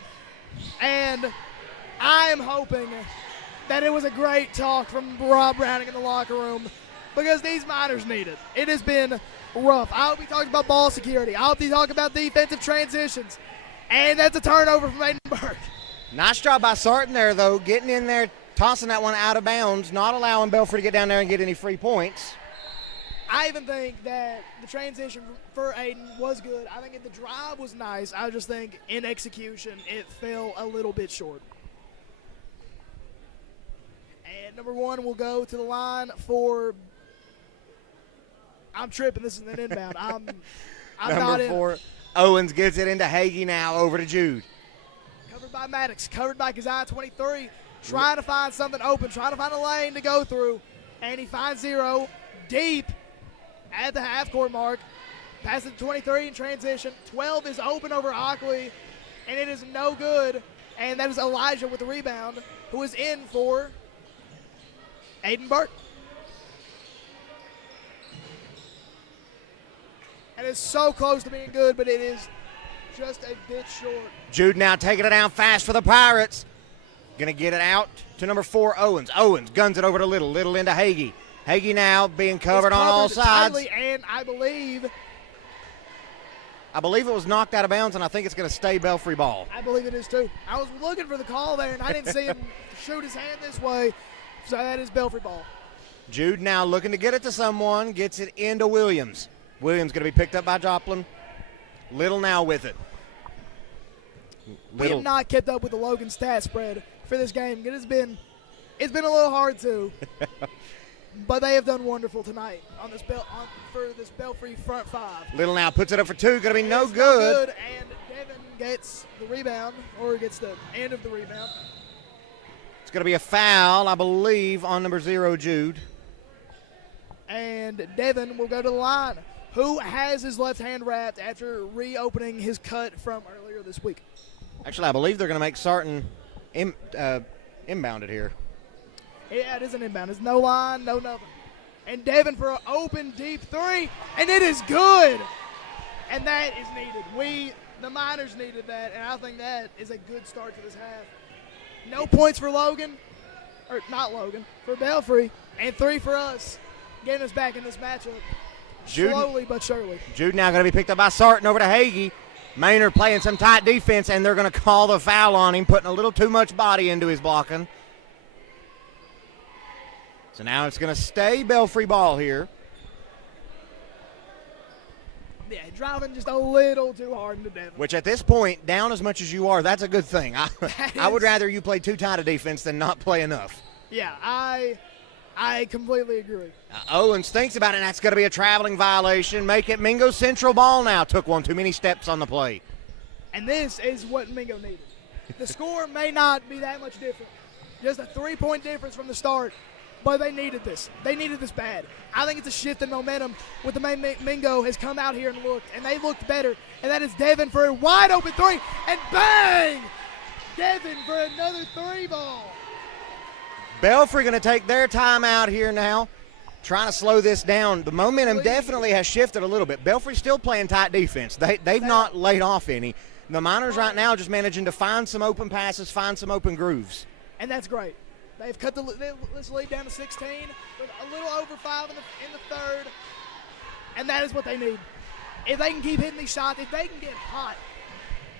And I am hoping that it was a great talk from Rob Browning in the locker room because these Miners need it. It has been rough. I hope he talked about ball security. I hope he talked about defensive transitions. And that's a turnover from Aiden Burke. Nice job by Sarton there, though, getting in there, tossing that one out of bounds, not allowing Belfry to get down there and get any free points. I even think that the transition for Aiden was good. I think the drive was nice. I just think in execution it fell a little bit short. And number one will go to the line for – I'm tripping. This is an inbound. I'm not in. Number 4, Owens gets it into Hagee now, over to Jude. Covered by Maddox, covered by Keziah 23, trying to find something open, trying to find a lane to go through. And he finds 0 deep at the half-court mark. Passes to 23 in transition. 12 is open over Ockley, and it is no good. And that is Elijah with the rebound, who is in for Aiden Burke. And it's so close to being good, but it is just a bit short. Jude now taking it down fast for the Pirates. Going to get it out to number 4, Owens. Owens guns it over to Little. Little into Hagee. Hagee now being covered on all sides. Tightly, and I believe it was knocked out of bounds, and I think it's going to stay Belfry ball. I believe it is too. I was looking for the call there, and I didn't see him shoot his hand this way, so that is Belfry ball. Jude now looking to get it to someone, gets it into Williams. Williams going to be picked up by Joplin. Little now with it. We have not kept up with the Logan stat spread for this game. It's been a little hard to. But they have done wonderful tonight on this for this Belfry front 5. Little now puts it up for 2. Going to be no good. good. And Devin gets the rebound, or gets the end of the rebound. It's going to be a foul, I believe, on number 0, Jude. And Devin will go to the line, who has his left hand wrapped after reopening his cut from earlier this week. Actually, I believe they're going to make Sarton inbounded here. Yeah, it is an inbound. It's no line, no nothing. And Devin for an open, deep 3, and it is good. And that is needed. The Miners needed that, and I think that is a good start to this half. No points for Logan, or not Logan, for Belfry, and 3 for us, getting us back in this matchup. Slowly but surely. Jude now going to be picked up by Sarton over to Hagee. Maynard playing some tight defense, and they're going to call the foul on him, putting a little too much body into his blocking. So now it's going to stay Belfry ball here. Yeah, driving just a little too hard into Devin. Which at this point, down as much as you are, that's a good thing. I would rather you play too tight a defense than not play enough. Yeah, I completely agree. Owens thinks about it, and that's going to be a traveling violation. Make it Mingo Central ball now. Took one too many steps on the play. And this is what Mingo needed. The score may not be that much different. Just a 3-point difference from the start. But they needed this. They needed this bad. I think it's a shift in momentum with the main Mingo has come out here and looked, and they looked better. And that is Devin for a wide open 3, and bang! Devin for another 3 ball. Belfry going to take their time out here now, trying to slow this down. The momentum definitely has shifted a little bit. Belfry's still playing tight defense. They've not laid off any. The Miners right now just managing to find some open passes, find some open grooves. And that's great. They've cut this lead down to 16 with a little over 5 in the third, and that is what they need. If they can keep hitting these shots, if they can get hot,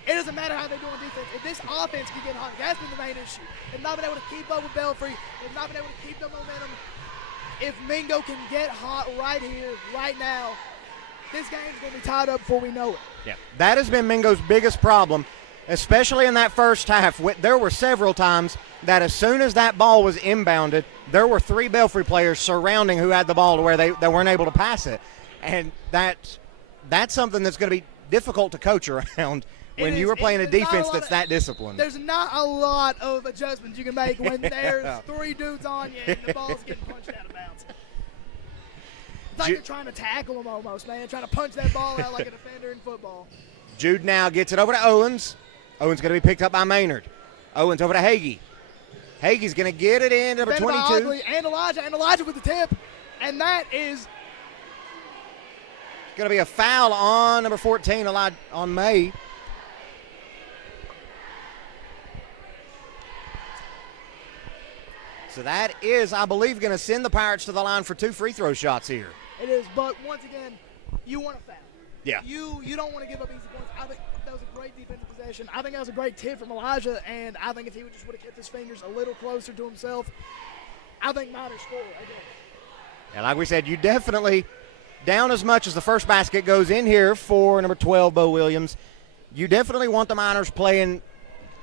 it doesn't matter how they're doing defense. If this offense can get hot, that's been the main issue. They've not been able to keep up with Belfry. They've not been able to keep the momentum. If Mingo can get hot right here, right now, this game's going to be tied up before we know it. Yeah, that has been Mingo's biggest problem, especially in that first half. There were several times that as soon as that ball was inbounded, there were 3 Belfry players surrounding who had the ball to where they weren't able to pass it. And that's something that's going to be difficult to coach around when you were playing a defense that's that disciplined. There's not a lot of adjustments you can make when there's 3 dudes on you and the ball's getting punched out of bounds. It's like you're trying to tackle them almost, man, trying to punch that ball out like a defender in football. Jude now gets it over to Owens. Owens going to be picked up by Maynard. Owens over to Hagee. Hagee's going to get it in, number 22. And Elijah with the tip. And that is going to be a foul on number 14, on May. So that is, I believe, going to send the Pirates to the line for 2 free throw shots here. It is, but once again, you want a foul. Yeah. You don't want to give up easy points. I think that was a great defensive possession. I think that was a great tip from Elijah, and I think if he would have kept his fingers a little closer to himself, I think Miners score again. And like we said, you definitely, down as much as the first basket goes in here for number 12, Bo Williams, you definitely want the Miners playing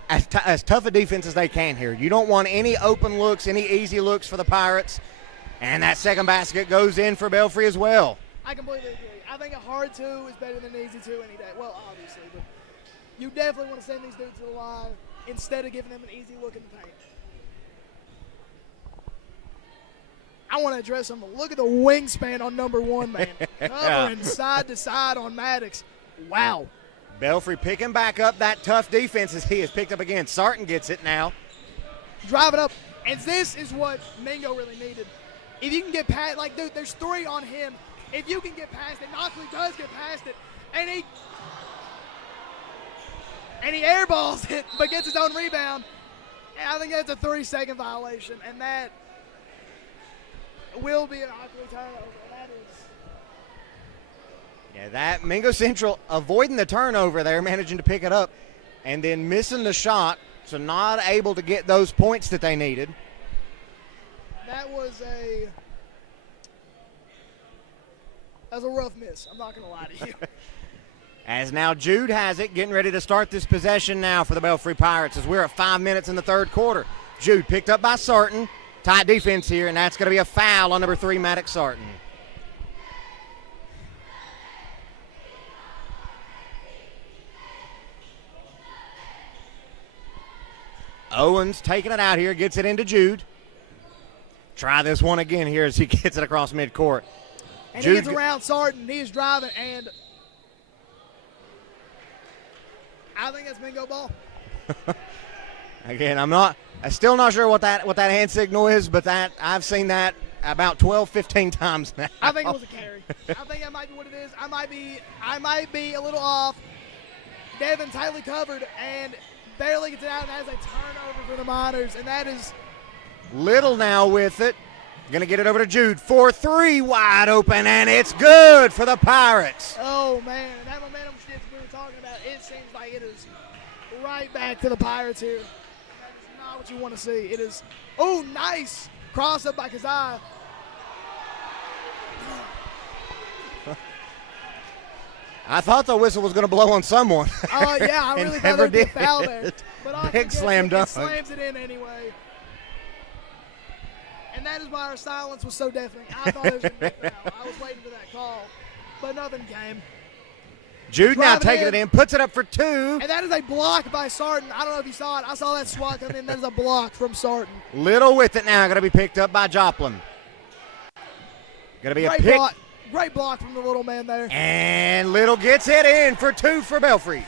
as tough a defense as they can here. You don't want any open looks, any easy looks for the Pirates. And that second basket goes in for Belfry as well. I completely agree. I think a hard 2 is better than an easy 2 any day. Well, obviously, but you definitely want to send these dudes to the line instead of giving them an easy look in the paint. I want to address them. Look at the wingspan on number 1, man. Covering side to side on Maddox. Wow. Belfry picking back up that tough defense as he has picked up again. Sarton gets it now. Drive it up. And this is what Mingo really needed. If you can get past, like, dude, there's 3 on him. If you can get past it, Knockley does get past it. And he airballs it, but gets his own rebound. And I think that's a 3-second violation. And that will be an awkward turnover. That is. Yeah, that Mingo Central avoiding the turnover there, managing to pick it up, and then missing the shot, so not able to get those points that they needed. That was a rough miss. I'm not going to lie to you. As now Jude has it, getting ready to start this possession now for the Belfry Pirates as we're at 5 minutes in the third quarter. Jude picked up by Sarton. Tight defense here, and that's going to be a foul on number 3, Maddox Sarton. Owens taking it out here, gets it into Jude. Try this one again here as he gets it across midcourt. And Jude he gets around Sarton. He is driving, and I think that's Mingo ball. Again, I'm still not sure what that hand signal is, but that I've seen that about 12, 15 times now. I think it was a carry. I think that might be what it is. I might be a little off. Devin tightly covered and barely gets it out, and that is a turnover for the Miners, and that is Little now with it. Going to get it over to Jude. 4-3 wide open, and it's good for the Pirates. Oh, man. And that momentum shift we were talking about, it seems like it is right back to the Pirates here. That is not what you want to see. It is, oh, nice cross up by Kazai. I thought the whistle was going to blow on someone. Yeah, I really thought there would be a foul there. But Big slam dunk. Slams it in anyway. And that is why our silence was so deafening. I thought it was going to be a foul. I was waiting for that call, but nothing came. Jude now taking it in, puts it up for 2. And that is a block by Sarton. I don't know if you saw it. I saw that swat come in. That is a block from Sarton. Little with it now, going to be picked up by Joplin. Going to be a pick. Great block from the little man there. And Little gets it in for 2 for Belfry.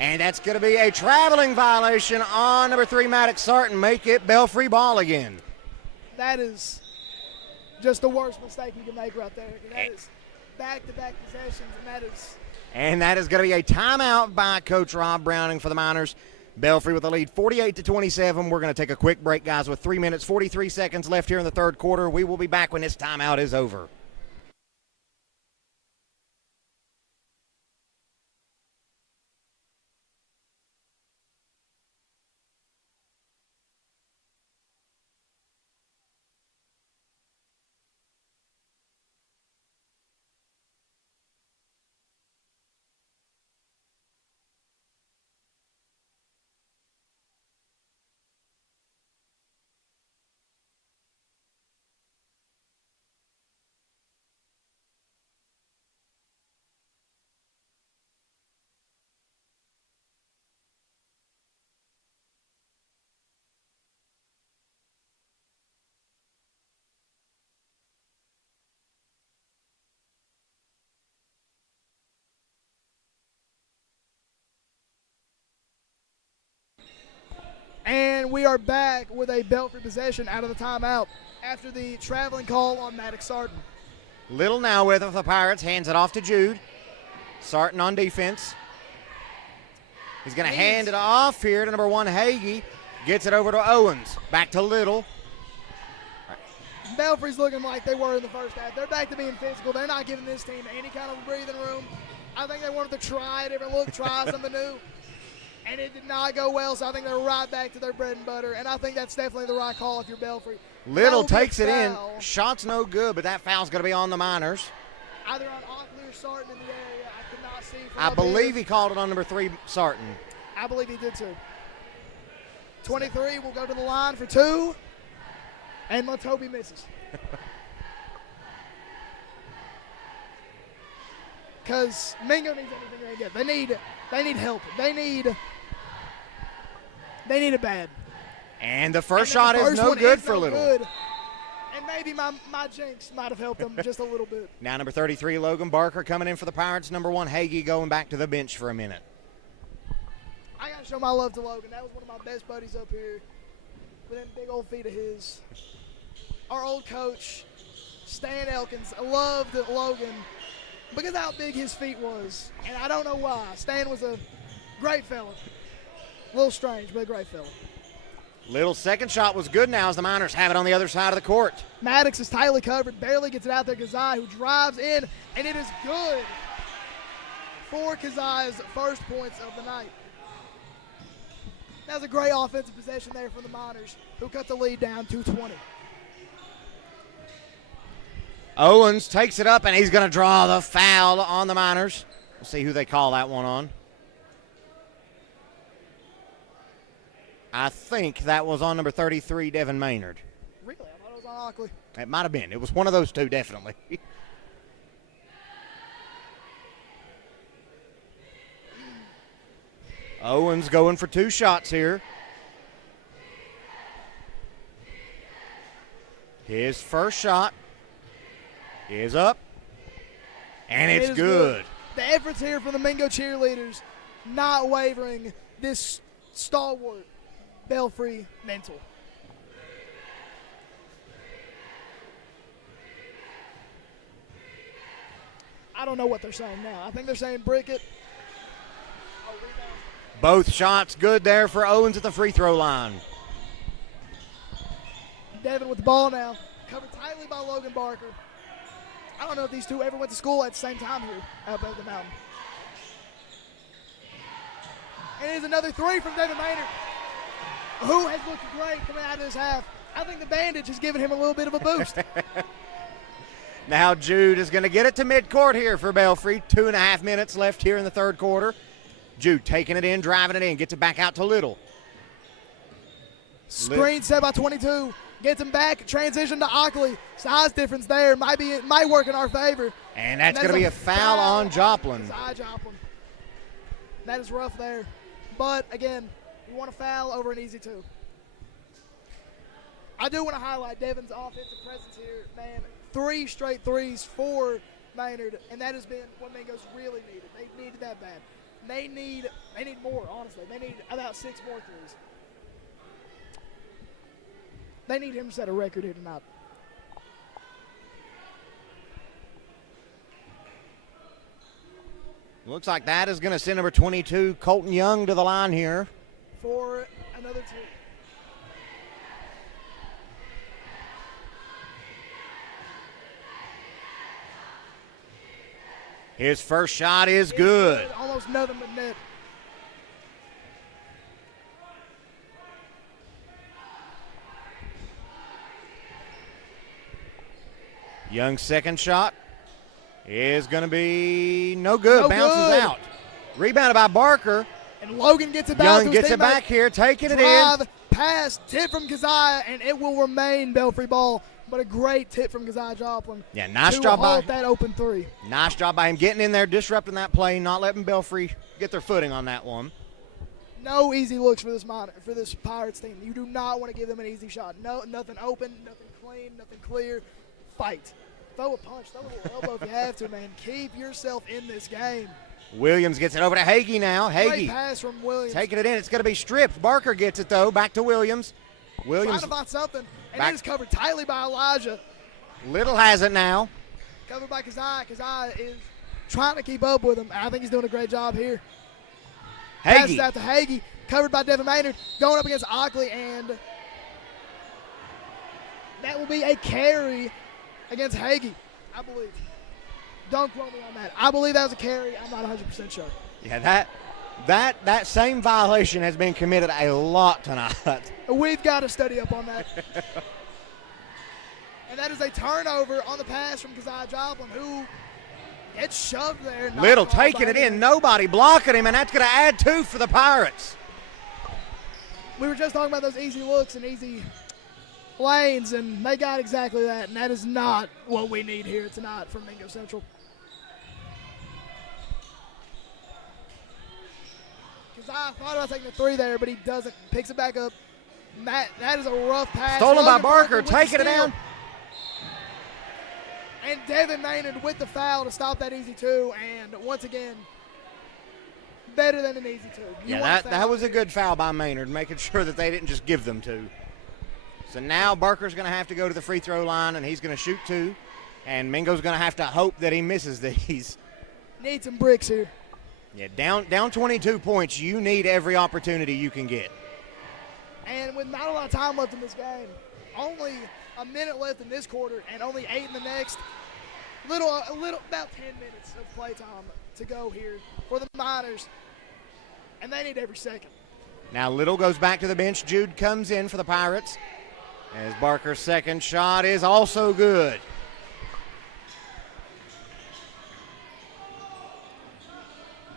And that's going to be a traveling violation on number 3, Maddox Sarton. Make it Belfry ball again. That is just the worst mistake you can make right there. That is back-to-back possessions, and that is going to be a timeout by Coach Rob Browning for the Miners. Belfry with a lead 48-27. We're going to take a quick break, guys, with 3 minutes, 43 seconds left here in the third quarter. We will be back when this timeout is over. And we are back with a Belfry possession out of the timeout after the traveling call on Maddox Sarton. Little now with it for the Pirates. Hands it off to Jude. Sarton on defense. He's going to hand it off here to number 1, Hagee. Gets it over to Owens. Back to Little. Belfry's looking like they were in the first half. They're back to being physical. They're not giving this team any kind of breathing room. I think they wanted to try a different look, try something new. And it did not go well, so I think they're right back to their bread and butter. And I think that's definitely the right call if you're Belfry. Little takes it in. Shot's no good, but that foul's going to be on the Miners. Either on Ockley or Sarton in the area. I could not see from I up believe here. he called it on number 3, Sarton. I believe he did too. 23 will go to the line for 2. And let's hope he misses. Because Mingo needs everything they get. They need help. They need it bad. And the first shot is no good for Little. Good. And maybe my jinx might have helped them just a little bit. Now number 33, Logan Barker coming in for the Pirates. Number 1, Hagee going back to the bench for a minute. I got to show my love to Logan. That was one of my best buddies up here with them big old feet of his. Our old coach, Stan Elkins, loved Logan because of how big his feet was. And I don't know why. Stan was a great fella. A little strange, but a great fella. Little's second shot was good now as the Miners have it on the other side of the court. Maddox is tightly covered, barely gets it out there. Kazai, who drives in, and it is good for Kazai's first points of the night. That was a great offensive possession there from the Miners, who cut the lead down to 20. Owens takes it up, and he's going to draw the foul on the Miners. We'll see who they call that one on. I think that was on number 33, Devin Maynard. Really? I thought it was on Ockley. It might have been. It was one of those two, definitely. Owens going for 2 shots here. His first shot is up, and it's good. The efforts here from the Mingo cheerleaders, not wavering. This stalwart Belfry mental. I don't know what they're saying now. I think they're saying brick it. Both shots good there for Owens at the free throw line. Devin with the ball now, covered tightly by Logan Barker. I don't know if these two ever went to school at the same time here up at the mountain. And it is another 3 from Devin Maynard, who has looked great coming out of this half. I think the bandage has given him a little bit of a boost. Now Jude is going to get it to midcourt here for Belfry. 2.5 minutes left here in the third quarter. Jude taking it in, driving it in, gets it back out to Little. Screen set by 22. Gets him back, transition to Ockley. Size difference there. Might work in our favor. And that's going to be a foul on Joplin. Joplin. That is rough there. But, again, you want a foul over an easy 2. I do want to highlight Devin's offensive presence here. Man, 3 straight threes for Maynard, and that has been what Mingo's really needed. They needed that bad. They need more, honestly. They need about 6 more threes. They need him to set a record here tonight. Looks like that is going to send number 22, Colton Young, to the line here. For another 2. His first shot is good. Almost nothing but net. Young's second shot is going to be no good. No Bounces good. out. Rebounded by Barker. And Logan gets it back. Young gets it back here, taking it in. Drive, pass, tip from Kazai, and it will remain Belfry ball. But a great tip from Kazai Joplin. Yeah, nice to job by halt that open 3. Nice job by him getting in there, disrupting that play, not letting Belfry get their footing on that one. No easy looks for this Pirates team. You do not want to give them an easy shot. No, nothing open, nothing clean, nothing clear. Fight. Throw a punch, throw a little elbow if you have to, man. Keep yourself in this game. Williams gets it over to Hagee now. Great Hagee pass from Williams. taking it in. It's going to be stripped. Barker gets it, though. Back to Williams. Trying to find something, and it is covered tightly by Elijah. Little has it now. Covered by Kazai. Kazai is trying to keep up with him. I think he's doing a great job here. Passes Hagee. out to Hagee. Covered by Devin Maynard. Going up against Ockley, and that will be a carry against Hagee, I believe. Don't quote me on that. I believe that was a carry. I'm not 100% sure. Yeah, that same violation has been committed a lot tonight. We've got to study up on that. And that is a turnover on the pass from Kazai Joplin, who gets shoved there. Little taking it in, nobody blocking him, and that's going to add 2 for the Pirates. We were just talking about those easy looks and easy lanes, and they got exactly that, and that is not what we need here tonight from Mingo Central. Kazai thought about taking a 3 there, but he doesn't. Picks it back up. That is a rough pass. Stolen by Logan Barker, with the taking it steal. down. And Devin Maynard with the foul to stop that easy 2, and once again, better than an easy 2. Yeah, that was a good foul by Maynard, making sure that they didn't just give them 2. So now Barker's going to have to go to the free throw line, and he's going to shoot 2, and Mingo's going to have to hope that he misses these. Need some bricks here. Yeah, down 22 points, you need every opportunity you can get. And with not a lot of time left in this game, only a minute left in this quarter and only 8 in the next, a little about 10 minutes of play time to go here for the Miners, and they need every second. Now Little goes back to the bench. Jude comes in for the Pirates, as Barker's second shot is also good.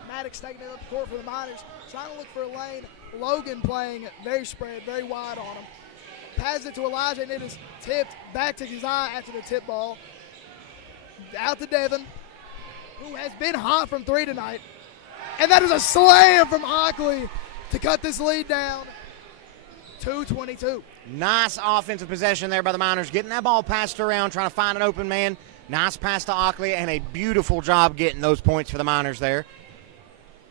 Maddox taking it up the court for the Miners, trying to look for a lane. Logan playing very spread, very wide on him. Passes it to Elijah, and it is tipped back to Kazai after the tip ball. Out to Devin, who has been hot from 3 tonight. And that is a slam from Ockley to cut this lead down. 2:22. Nice offensive possession there by the Miners, getting that ball passed around, trying to find an open man. Nice pass to Ockley, and a beautiful job getting those points for the Miners there.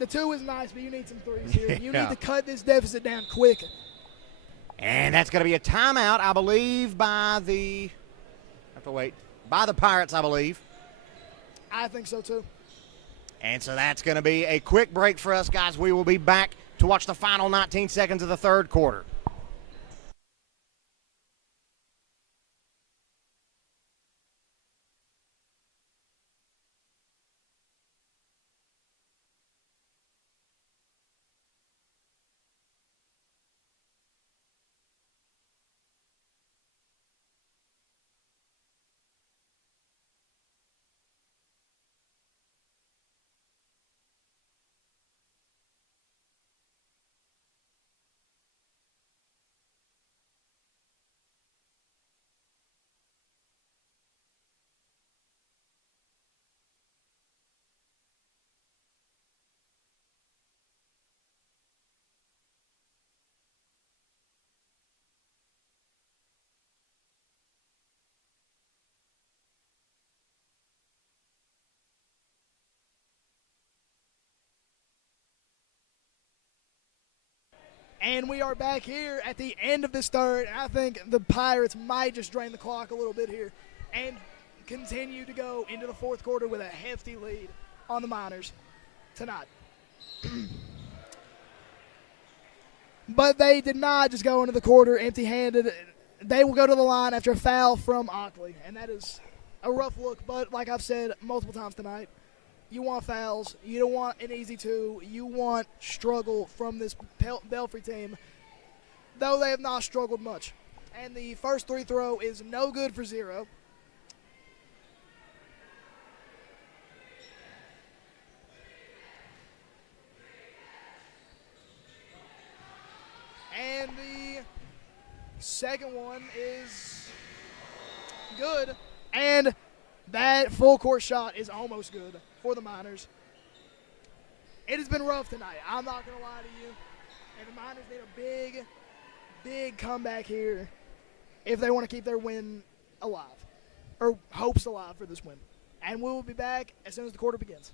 The 2 is nice, but you need some 3s here. You need to cut this deficit down quick. And that's going to be a timeout, I believe, by the Pirates, I believe. I think so, too. And so that's going to be a quick break for us, guys. We will be back to watch the final 19 seconds of the third quarter. And we are back here at the end of this third. I think the Pirates might just drain the clock a little bit here and continue to go into the fourth quarter with a hefty lead on the Miners tonight. But they did not just go into the quarter empty-handed. They will go to the line after a foul from Ockley, and that is a rough look. But like I've said multiple times tonight, you want fouls. You don't want an easy 2. You want struggle from this Belfry team, though they have not struggled much. And the first 3 throw is no good for 0. And the second one is good. And that full court shot is almost good for the Miners. It has been rough tonight. I'm not going to lie to you. And the Miners need a big, big comeback here if they want to keep their win alive, or hopes alive for this win. And we will be back as soon as the quarter begins.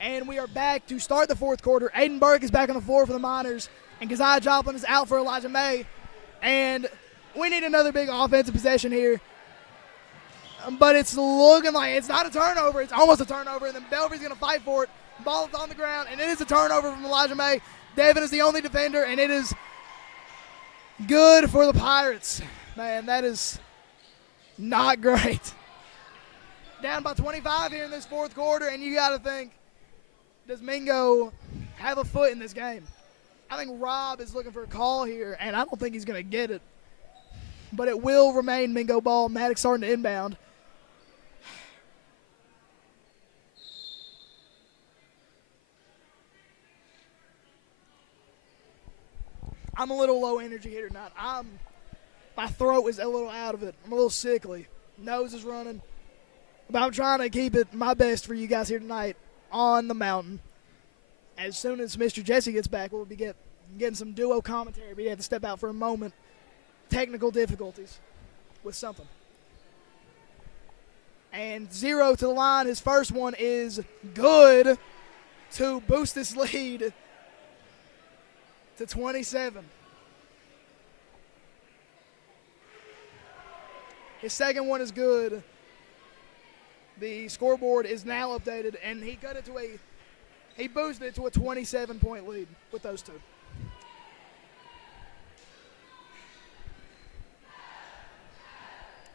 And we are back to start the fourth quarter. Aiden Burke is back on the floor for the Miners, and Keziah Joplin is out for Elijah May. And we need another big offensive possession here. But it's looking like it's not a turnover. It's almost a turnover, and then Belfry's going to fight for it. Ball is on the ground, and it is a turnover from Elijah May. Devin is the only defender, and it is good for the Pirates. Man, that is not great. Down by 25 here in this fourth quarter, and you got to think, does Mingo have a foot in this game? I think Rob is looking for a call here, and I don't think he's going to get it. But it will remain Mingo ball. Maddox starting to inbound. I'm a little low energy here tonight. My throat is a little out of it. I'm a little sickly. Nose is running. But I'm trying to keep it my best for you guys here tonight on the mountain. As soon as Mr. Jesse gets back, we'll be getting some duo commentary. But he had to step out for a moment. Technical difficulties with something. And 0 to the line. His first one is good to boost this lead to 27. His second one is good. The scoreboard is now updated, and he boosted it to a 27-point lead with those two.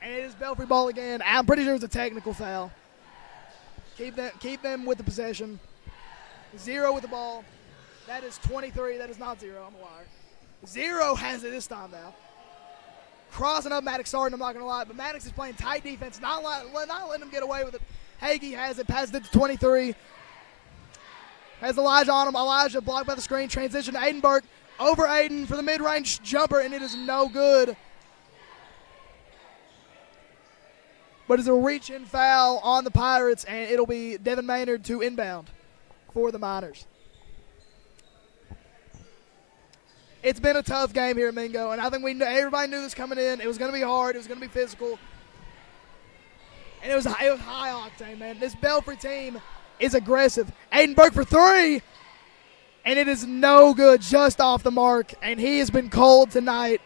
And it is Belfry ball again. I'm pretty sure it's a technical foul. Keep them with the possession. 0 with the ball. That is 23. That is not 0. I'm a liar. 0 has it this time now. Crossing up Maddox Sarton, I'm not going to lie. But Maddox is playing tight defense, not letting him get away with it. Hagee has it, passes it to 23. Has Elijah on him. Elijah blocked by the screen. Transition to Aiden Burke. Over Aiden for the mid-range jumper, and it is no good. But it's a reach-in foul on the Pirates, and it'll be Devin Maynard to inbound for the Miners. It's been a tough game here at Mingo, and I think everybody knew this coming in. It was going to be hard. It was going to be physical. And it was high octane, man. This Belfry team is aggressive. Aiden Burke for 3, and it is no good, just off the mark. And he has been cold tonight.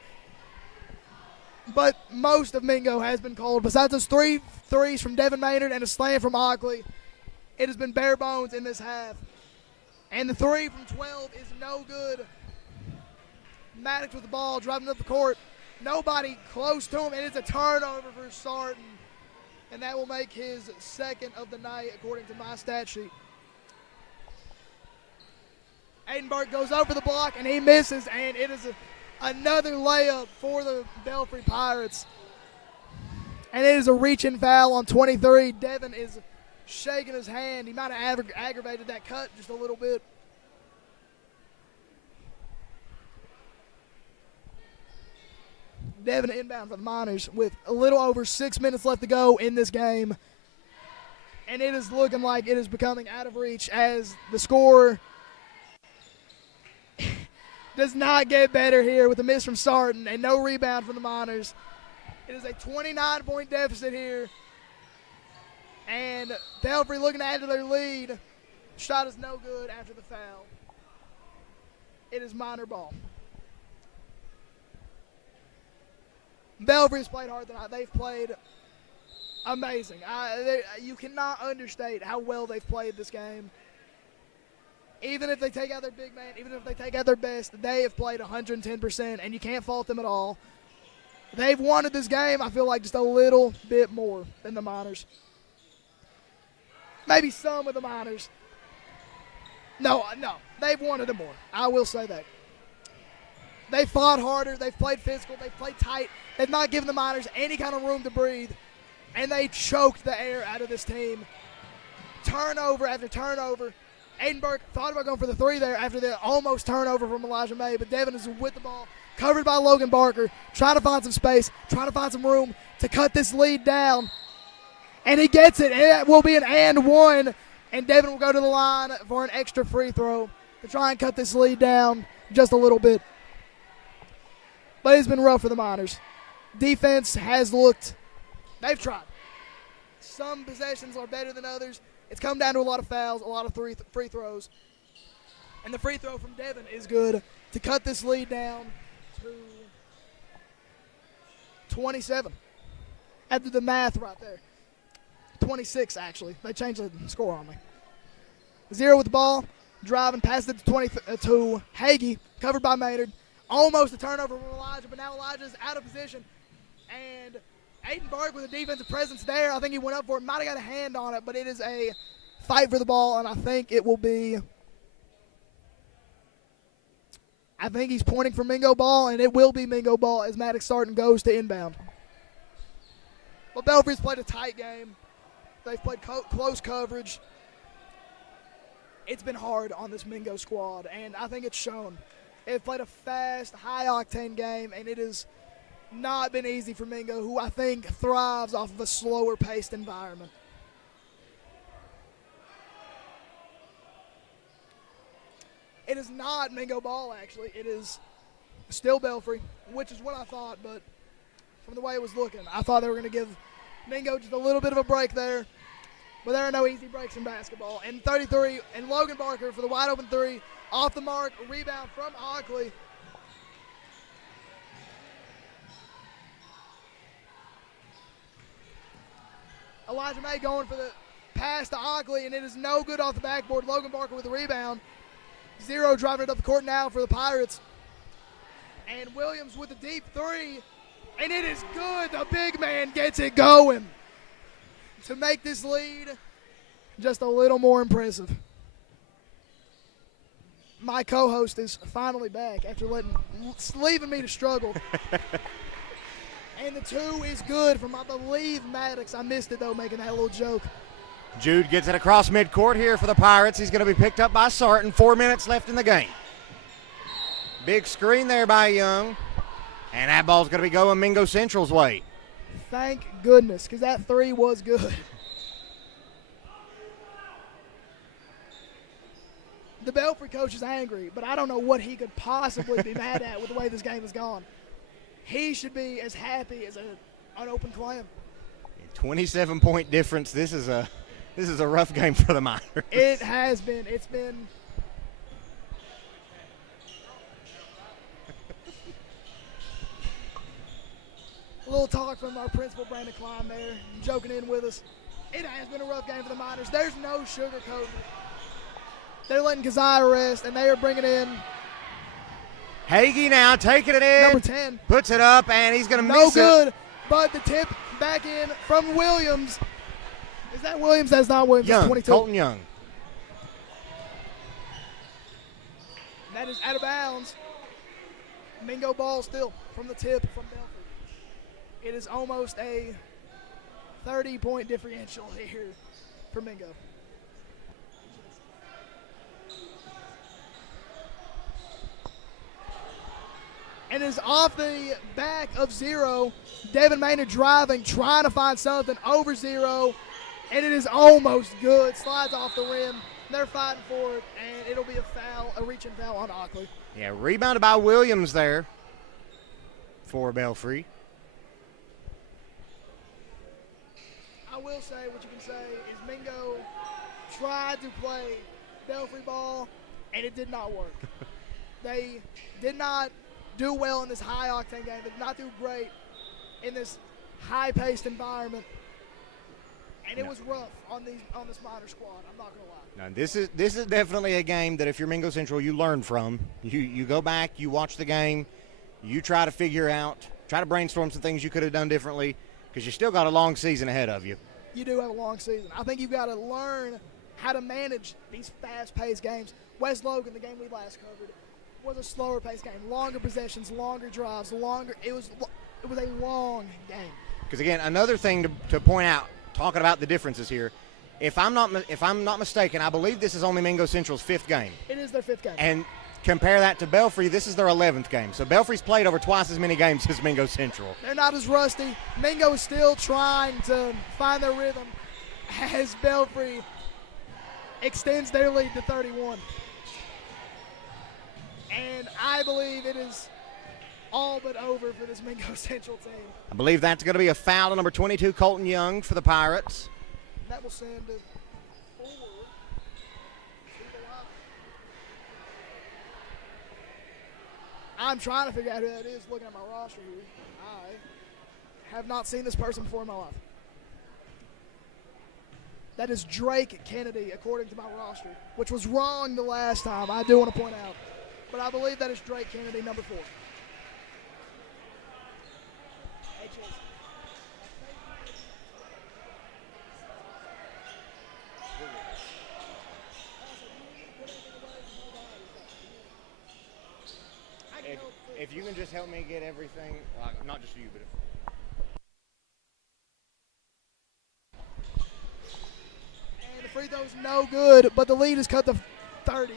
But most of Mingo has been cold. Besides those 3 threes from Devin Maynard and a slam from Ockley, it has been bare bones in this half. And the 3 from 12 is no good. Maddox with the ball, driving up the court. Nobody close to him, and it's a turnover for Sarton. And that will make his second of the night, according to my stat sheet. Aiden Burke goes over the block, and he misses, and it is another layup for the Belfry Pirates. And it is a reach-in foul on 23. Devin is shaking his hand. He might have aggravated that cut just a little bit. Devin inbound for the Miners with a little over 6 minutes left to go in this game. And it is looking like it is becoming out of reach as the score does not get better here with a miss from Sarton and no rebound from the Miners. It is a 29-point deficit here. And Belfry looking to add to their lead. Shot is no good after the foul. It is Miner ball. Belfry's played hard tonight. They've played amazing. You cannot understate how well they've played this game. Even if they take out their big man, even if they take out their best, they have played 110%, and you can't fault them at all. They've wanted this game, I feel like, just a little bit more than the Miners. Maybe some of the Miners. No, they've wanted it more. I will say that. They fought harder. They've played physical. They've played tight. They've not given the Miners any kind of room to breathe. And they choked the air out of this team. Turnover after turnover. Aiden Burke thought about going for the 3 there after the almost turnover from Elijah May. But Devin is with the ball, covered by Logan Barker, trying to find some space, trying to find some room to cut this lead down. And he gets it. It will be an and 1. And Devin will go to the line for an extra free throw to try and cut this lead down just a little bit. But it's been rough for the Miners. Defense has looked, they've tried. Some possessions are better than others. It's come down to a lot of fouls, a lot of free throws. And the free throw from Devin is good to cut this lead down to 27. I did the math right there. 26, actually. They changed the score on me. 0 with the ball, driving, passed it to Hagee, covered by Maynard. Almost a turnover from Elijah, but now Elijah's out of position. And Aiden Burke with a defensive presence there. I think he went up for it. Might have got a hand on it, but it is a fight for the ball, and I think it will be – I think he's pointing for Mingo ball, and it will be Mingo ball as Maddox Sarton goes to inbound. But Belfry's played a tight game. They've played close coverage. It's been hard on this Mingo squad, and I think it's shown. They've played a fast, high-octane game, and it has not been easy for Mingo, who I think thrives off of a slower-paced environment. It is not Mingo ball, actually. It is still Belfry, which is what I thought, but from the way it was looking, I thought they were going to give Mingo just a little bit of a break there. But there are no easy breaks in basketball. And 33, and Logan Barker for the wide-open three. Off the mark, rebound from Ockley. Elijah May going for the pass to Ockley, and it is no good off the backboard. Logan Barker with the rebound. 0 driving it up the court now for the Pirates. And Williams with the deep three, and it is good. The big man gets it going to make this lead just a little more impressive. My co-host is finally back after leaving me to struggle. And the 2 is good from, I believe, Maddox. I missed it, though, making that little joke. Jude gets it across midcourt here for the Pirates. He's going to be picked up by Sarton. 4 minutes left in the game. Big screen there by Young. And that ball's going to be going Mingo Central's way. Thank goodness, because that 3 was good. The Belfry coach is angry, but I don't know what he could possibly be mad at with the way this game has gone. He should be as happy as an open clam. 27-point difference. This is a rough game for the Miners. It has been. It's been. A little talk from our principal, Brandon Klein, there, joking in with us. It has been a rough game for the Miners. There's no sugarcoating it. They're letting Keziah rest, and they are bringing in Hagee now taking it in. number 10. Puts it up, and he's going to No miss good, it. but the tip back in from Williams. Is that Williams? That's not Williams. Young, That's 22. Colton Young. That is out of bounds. Mingo ball still from the tip from Belfry. It is almost a 30-point differential here for Mingo. And is off the back of 0. Devin Maynard driving, trying to find something over 0. And it is almost good. Slides off the rim. They're fighting for it, and it'll be a foul, a reaching foul on Ockley. Yeah, rebounded by Williams there for Belfry. I will say what you can say is Mingo tried to play Belfry ball, and it did not work. They did not do well in this high-octane game. They did not do great in this high-paced environment. And it was rough on this Miner squad. I'm not going to lie. No, this is definitely a game that if you're Mingo Central, you learn from. You go back, you watch the game, you try to figure out, try to brainstorm some things you could have done differently because you still got a long season ahead of you. You do have a long season. I think you've got to learn how to manage these fast-paced games. West Logan, the game we last covered, was a slower-paced game. Longer possessions, longer drives, it was a long game. Because, again, another thing to point out, talking about the differences here, if I'm not mistaken, I believe this is only Mingo Central's 5th game. It is their 5th game. And compare that to Belfry, this is their 11th game. So Belfry's played over twice as many games as Mingo Central. They're not as rusty. Mingo is still trying to find their rhythm as Belfry extends their lead to 31. And I believe it is all but over for this Mingo Central team. I believe that's going to be a foul on number 22, Colton Young, for the Pirates. That will send I'm trying to figure out who that is looking at my roster here. I have not seen this person before in my life. That is Drake Kennedy, according to my roster, which was wrong the last time, I do want to point out. But I believe that is Drake Kennedy, number 4. Hey, Chase. If you can just help me get everything, not just you, but and the free throw's no good, but the lead is cut to 30.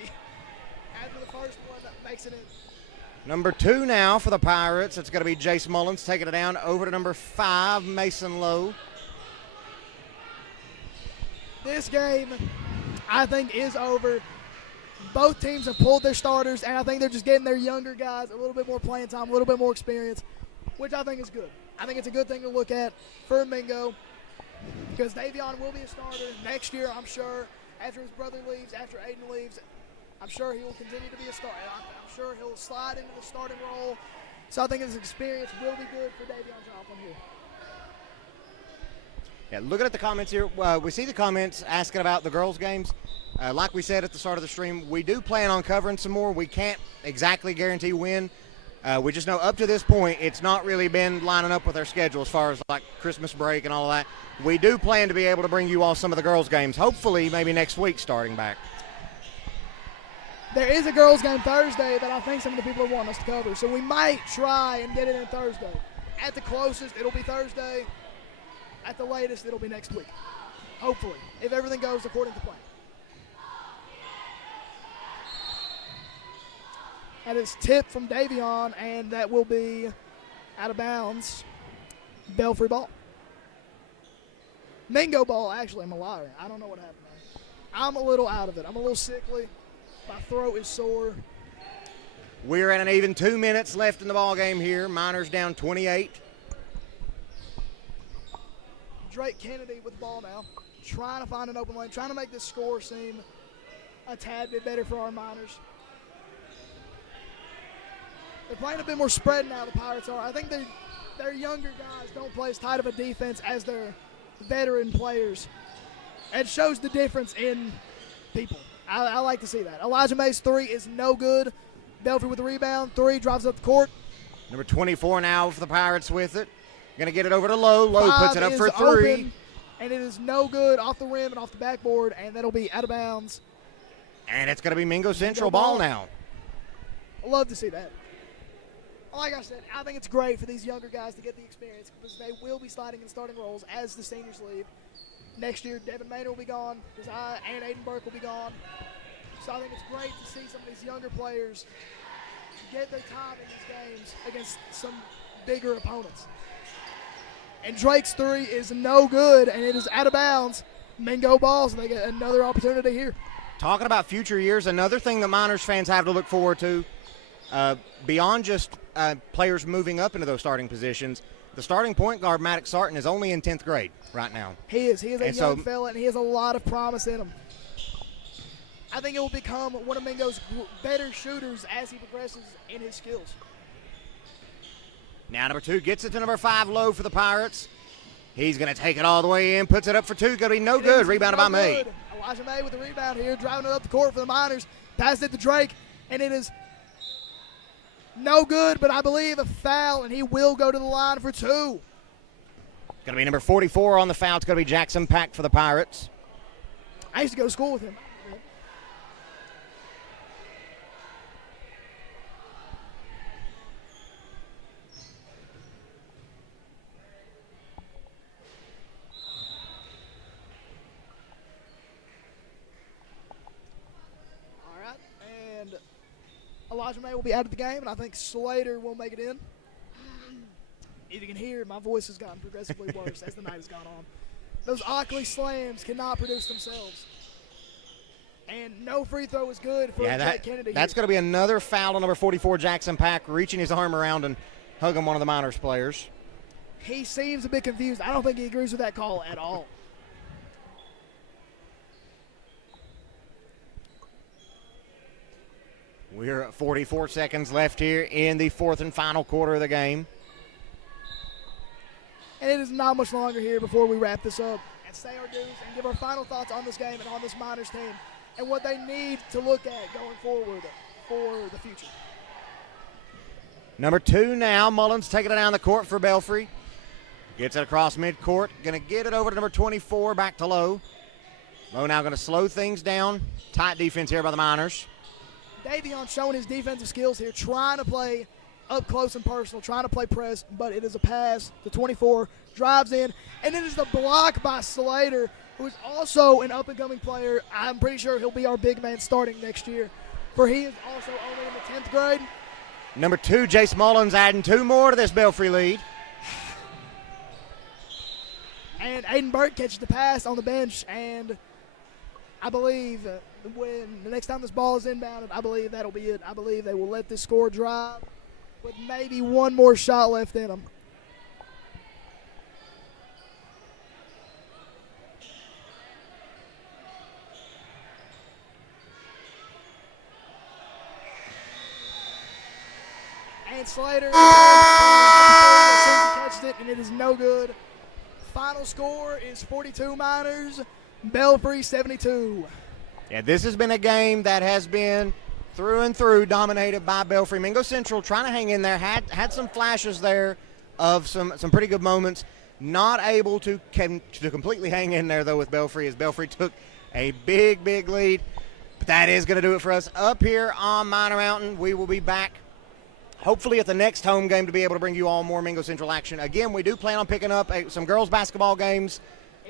After the first one, that makes it in. Number 2 now for the Pirates. It's going to be Jace Mullins taking it down over to number 5, Mason Lowe. This game, I think, is over. Both teams have pulled their starters, and I think they're just getting their younger guys a little bit more playing time, a little bit more experience, which I think is good. I think it's a good thing to look at for Mingo because Davion will be a starter next year, I'm sure, after his brother leaves, after Aiden leaves. I'm sure he will continue to be a starter. I'm sure he'll slide into the starting role. So I think his experience will be good for Davion Joplin here. Yeah, looking at the comments here, we see the comments asking about the girls' games. Like we said at the start of the stream, we do plan on covering some more. We can't exactly guarantee when. We just know up to this point, it's not really been lining up with our schedule as far as like Christmas break and all of that. We do plan to be able to bring you all some of the girls' games, hopefully maybe next week starting back. There is a girls' game Thursday that I think some of the people want us to cover, so we might try and get it in Thursday. At the closest, it'll be Thursday. At the latest, it'll be next week. Hopefully, if everything goes according to plan. That is tipped from Davion, and that will be out of bounds. Belfry ball. Mingo ball, actually, I'm a liar. I don't know what happened there. I'm a little out of it. I'm a little sickly. My throat is sore. We're at an even 2 minutes left in the ball game here. Miners down 28. Drake Kennedy with the ball now, trying to find an open lane, trying to make this score seem a tad bit better for our Miners. They're playing a bit more spread now, the Pirates are. I think their younger guys don't play as tight of a defense as their veteran players. It shows the difference in people. I like to see that. Elijah Mays' 3 is no good. Belfry with the rebound. 3 drives up the court. Number 24 now for the Pirates with it. Going to get it over to Lowe. Lowe puts it up for 3. Open, and it is no good off the rim and off the backboard, and that'll be out of bounds. And it's going to be Mingo Central ball now. I love to see that. Like I said, I think it's great for these younger guys to get the experience because they will be sliding in starting roles as the seniors leave. Next year, Devin Maynard will be gone and Aiden Burke will be gone. So I think it's great to see some of these younger players get their time in these games against some bigger opponents. And Drake's 3 is no good, and it is out of bounds. Mingo balls, and they get another opportunity here. Talking about future years, another thing the Miners fans have to look forward to, beyond just players moving up into those starting positions, the starting point guard, Maddox Sarton, is only in 10th grade right now. He is. He is a young fella, and he has a lot of promise in him. I think it will become one of Mingo's better shooters as he progresses in his skills. Now number 2 gets it to number 5, Lowe for the Pirates. He's going to take it all the way in, puts it up for 2. Going to be no good. Rebounded by May. Elijah May with the rebound here, driving it up the court for the Miners. Passed it to Drake, and it is no good, but I believe a foul, and he will go to the line for 2. Going to be number 44 on the foul. It's going to be Jackson Pack for the Pirates. I used to go to school with him. Elijah May will be out of the game, and I think Slater will make it in. If you can hear, my voice has gotten progressively worse as the night has gone on. Those Ockley slams cannot produce themselves. And no free throw is good for Drake Kennedy. That's going to be another foul on number 44, Jackson Pack, reaching his arm around and hugging one of the Miners players. He seems a bit confused. I don't think he agrees with that call at all. We're at 44 seconds left here in the fourth and final quarter of the game. And it is not much longer here before we wrap this up and say our dues and give our final thoughts on this game and on this Miners team and what they need to look at going forward for the future. Number 2 now. Mullins taking it down the court for Belfry. Gets it across midcourt. Going to get it over to number 24, back to Lowe. Lowe now going to slow things down. Tight defense here by the Miners. Davion showing his defensive skills here, trying to play up close and personal, trying to play press, but it is a pass to 24, drives in, and it is the block by Slater, who is also an up-and-coming player. I'm pretty sure he'll be our big man starting next year, for he is also only in the 10th grade. Number 2, Jace Mullins, adding 2 more to this Belfry lead. And Aiden Burke catches the pass on the bench, and I believe when the next time this ball is inbounded, I believe that'll be it. I believe they will let this score drive with maybe one more shot left in them. And Slater catches it, and it is no good. Final score is 42 Miners, Belfry 72. Yeah, this has been a game that has been through and through dominated by Belfry. Mingo Central trying to hang in there, had some flashes there of some pretty good moments. Not able to completely hang in there, though, with Belfry, as Belfry took a big, big lead. But that is going to do it for us up here on Miner Mountain. We will be back hopefully at the next home game to be able to bring you all more Mingo Central action. Again, we do plan on picking up some girls basketball games.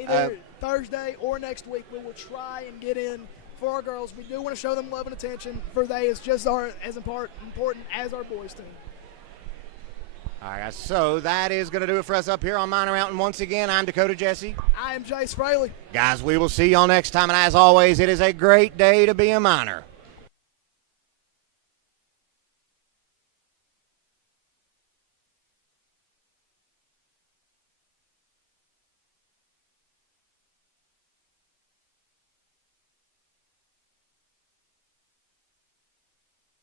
Either Thursday or next week, we will try and get in for our girls. We do want to show them love and attention, for they is just as important as our boys team. All right, guys, so that is going to do it for us up here on Miner Mountain. Once again, I'm Dakota Jesse. I am Jace Fraley. Guys, we will see y'all next time, and as always, it is a great day to be a Miner.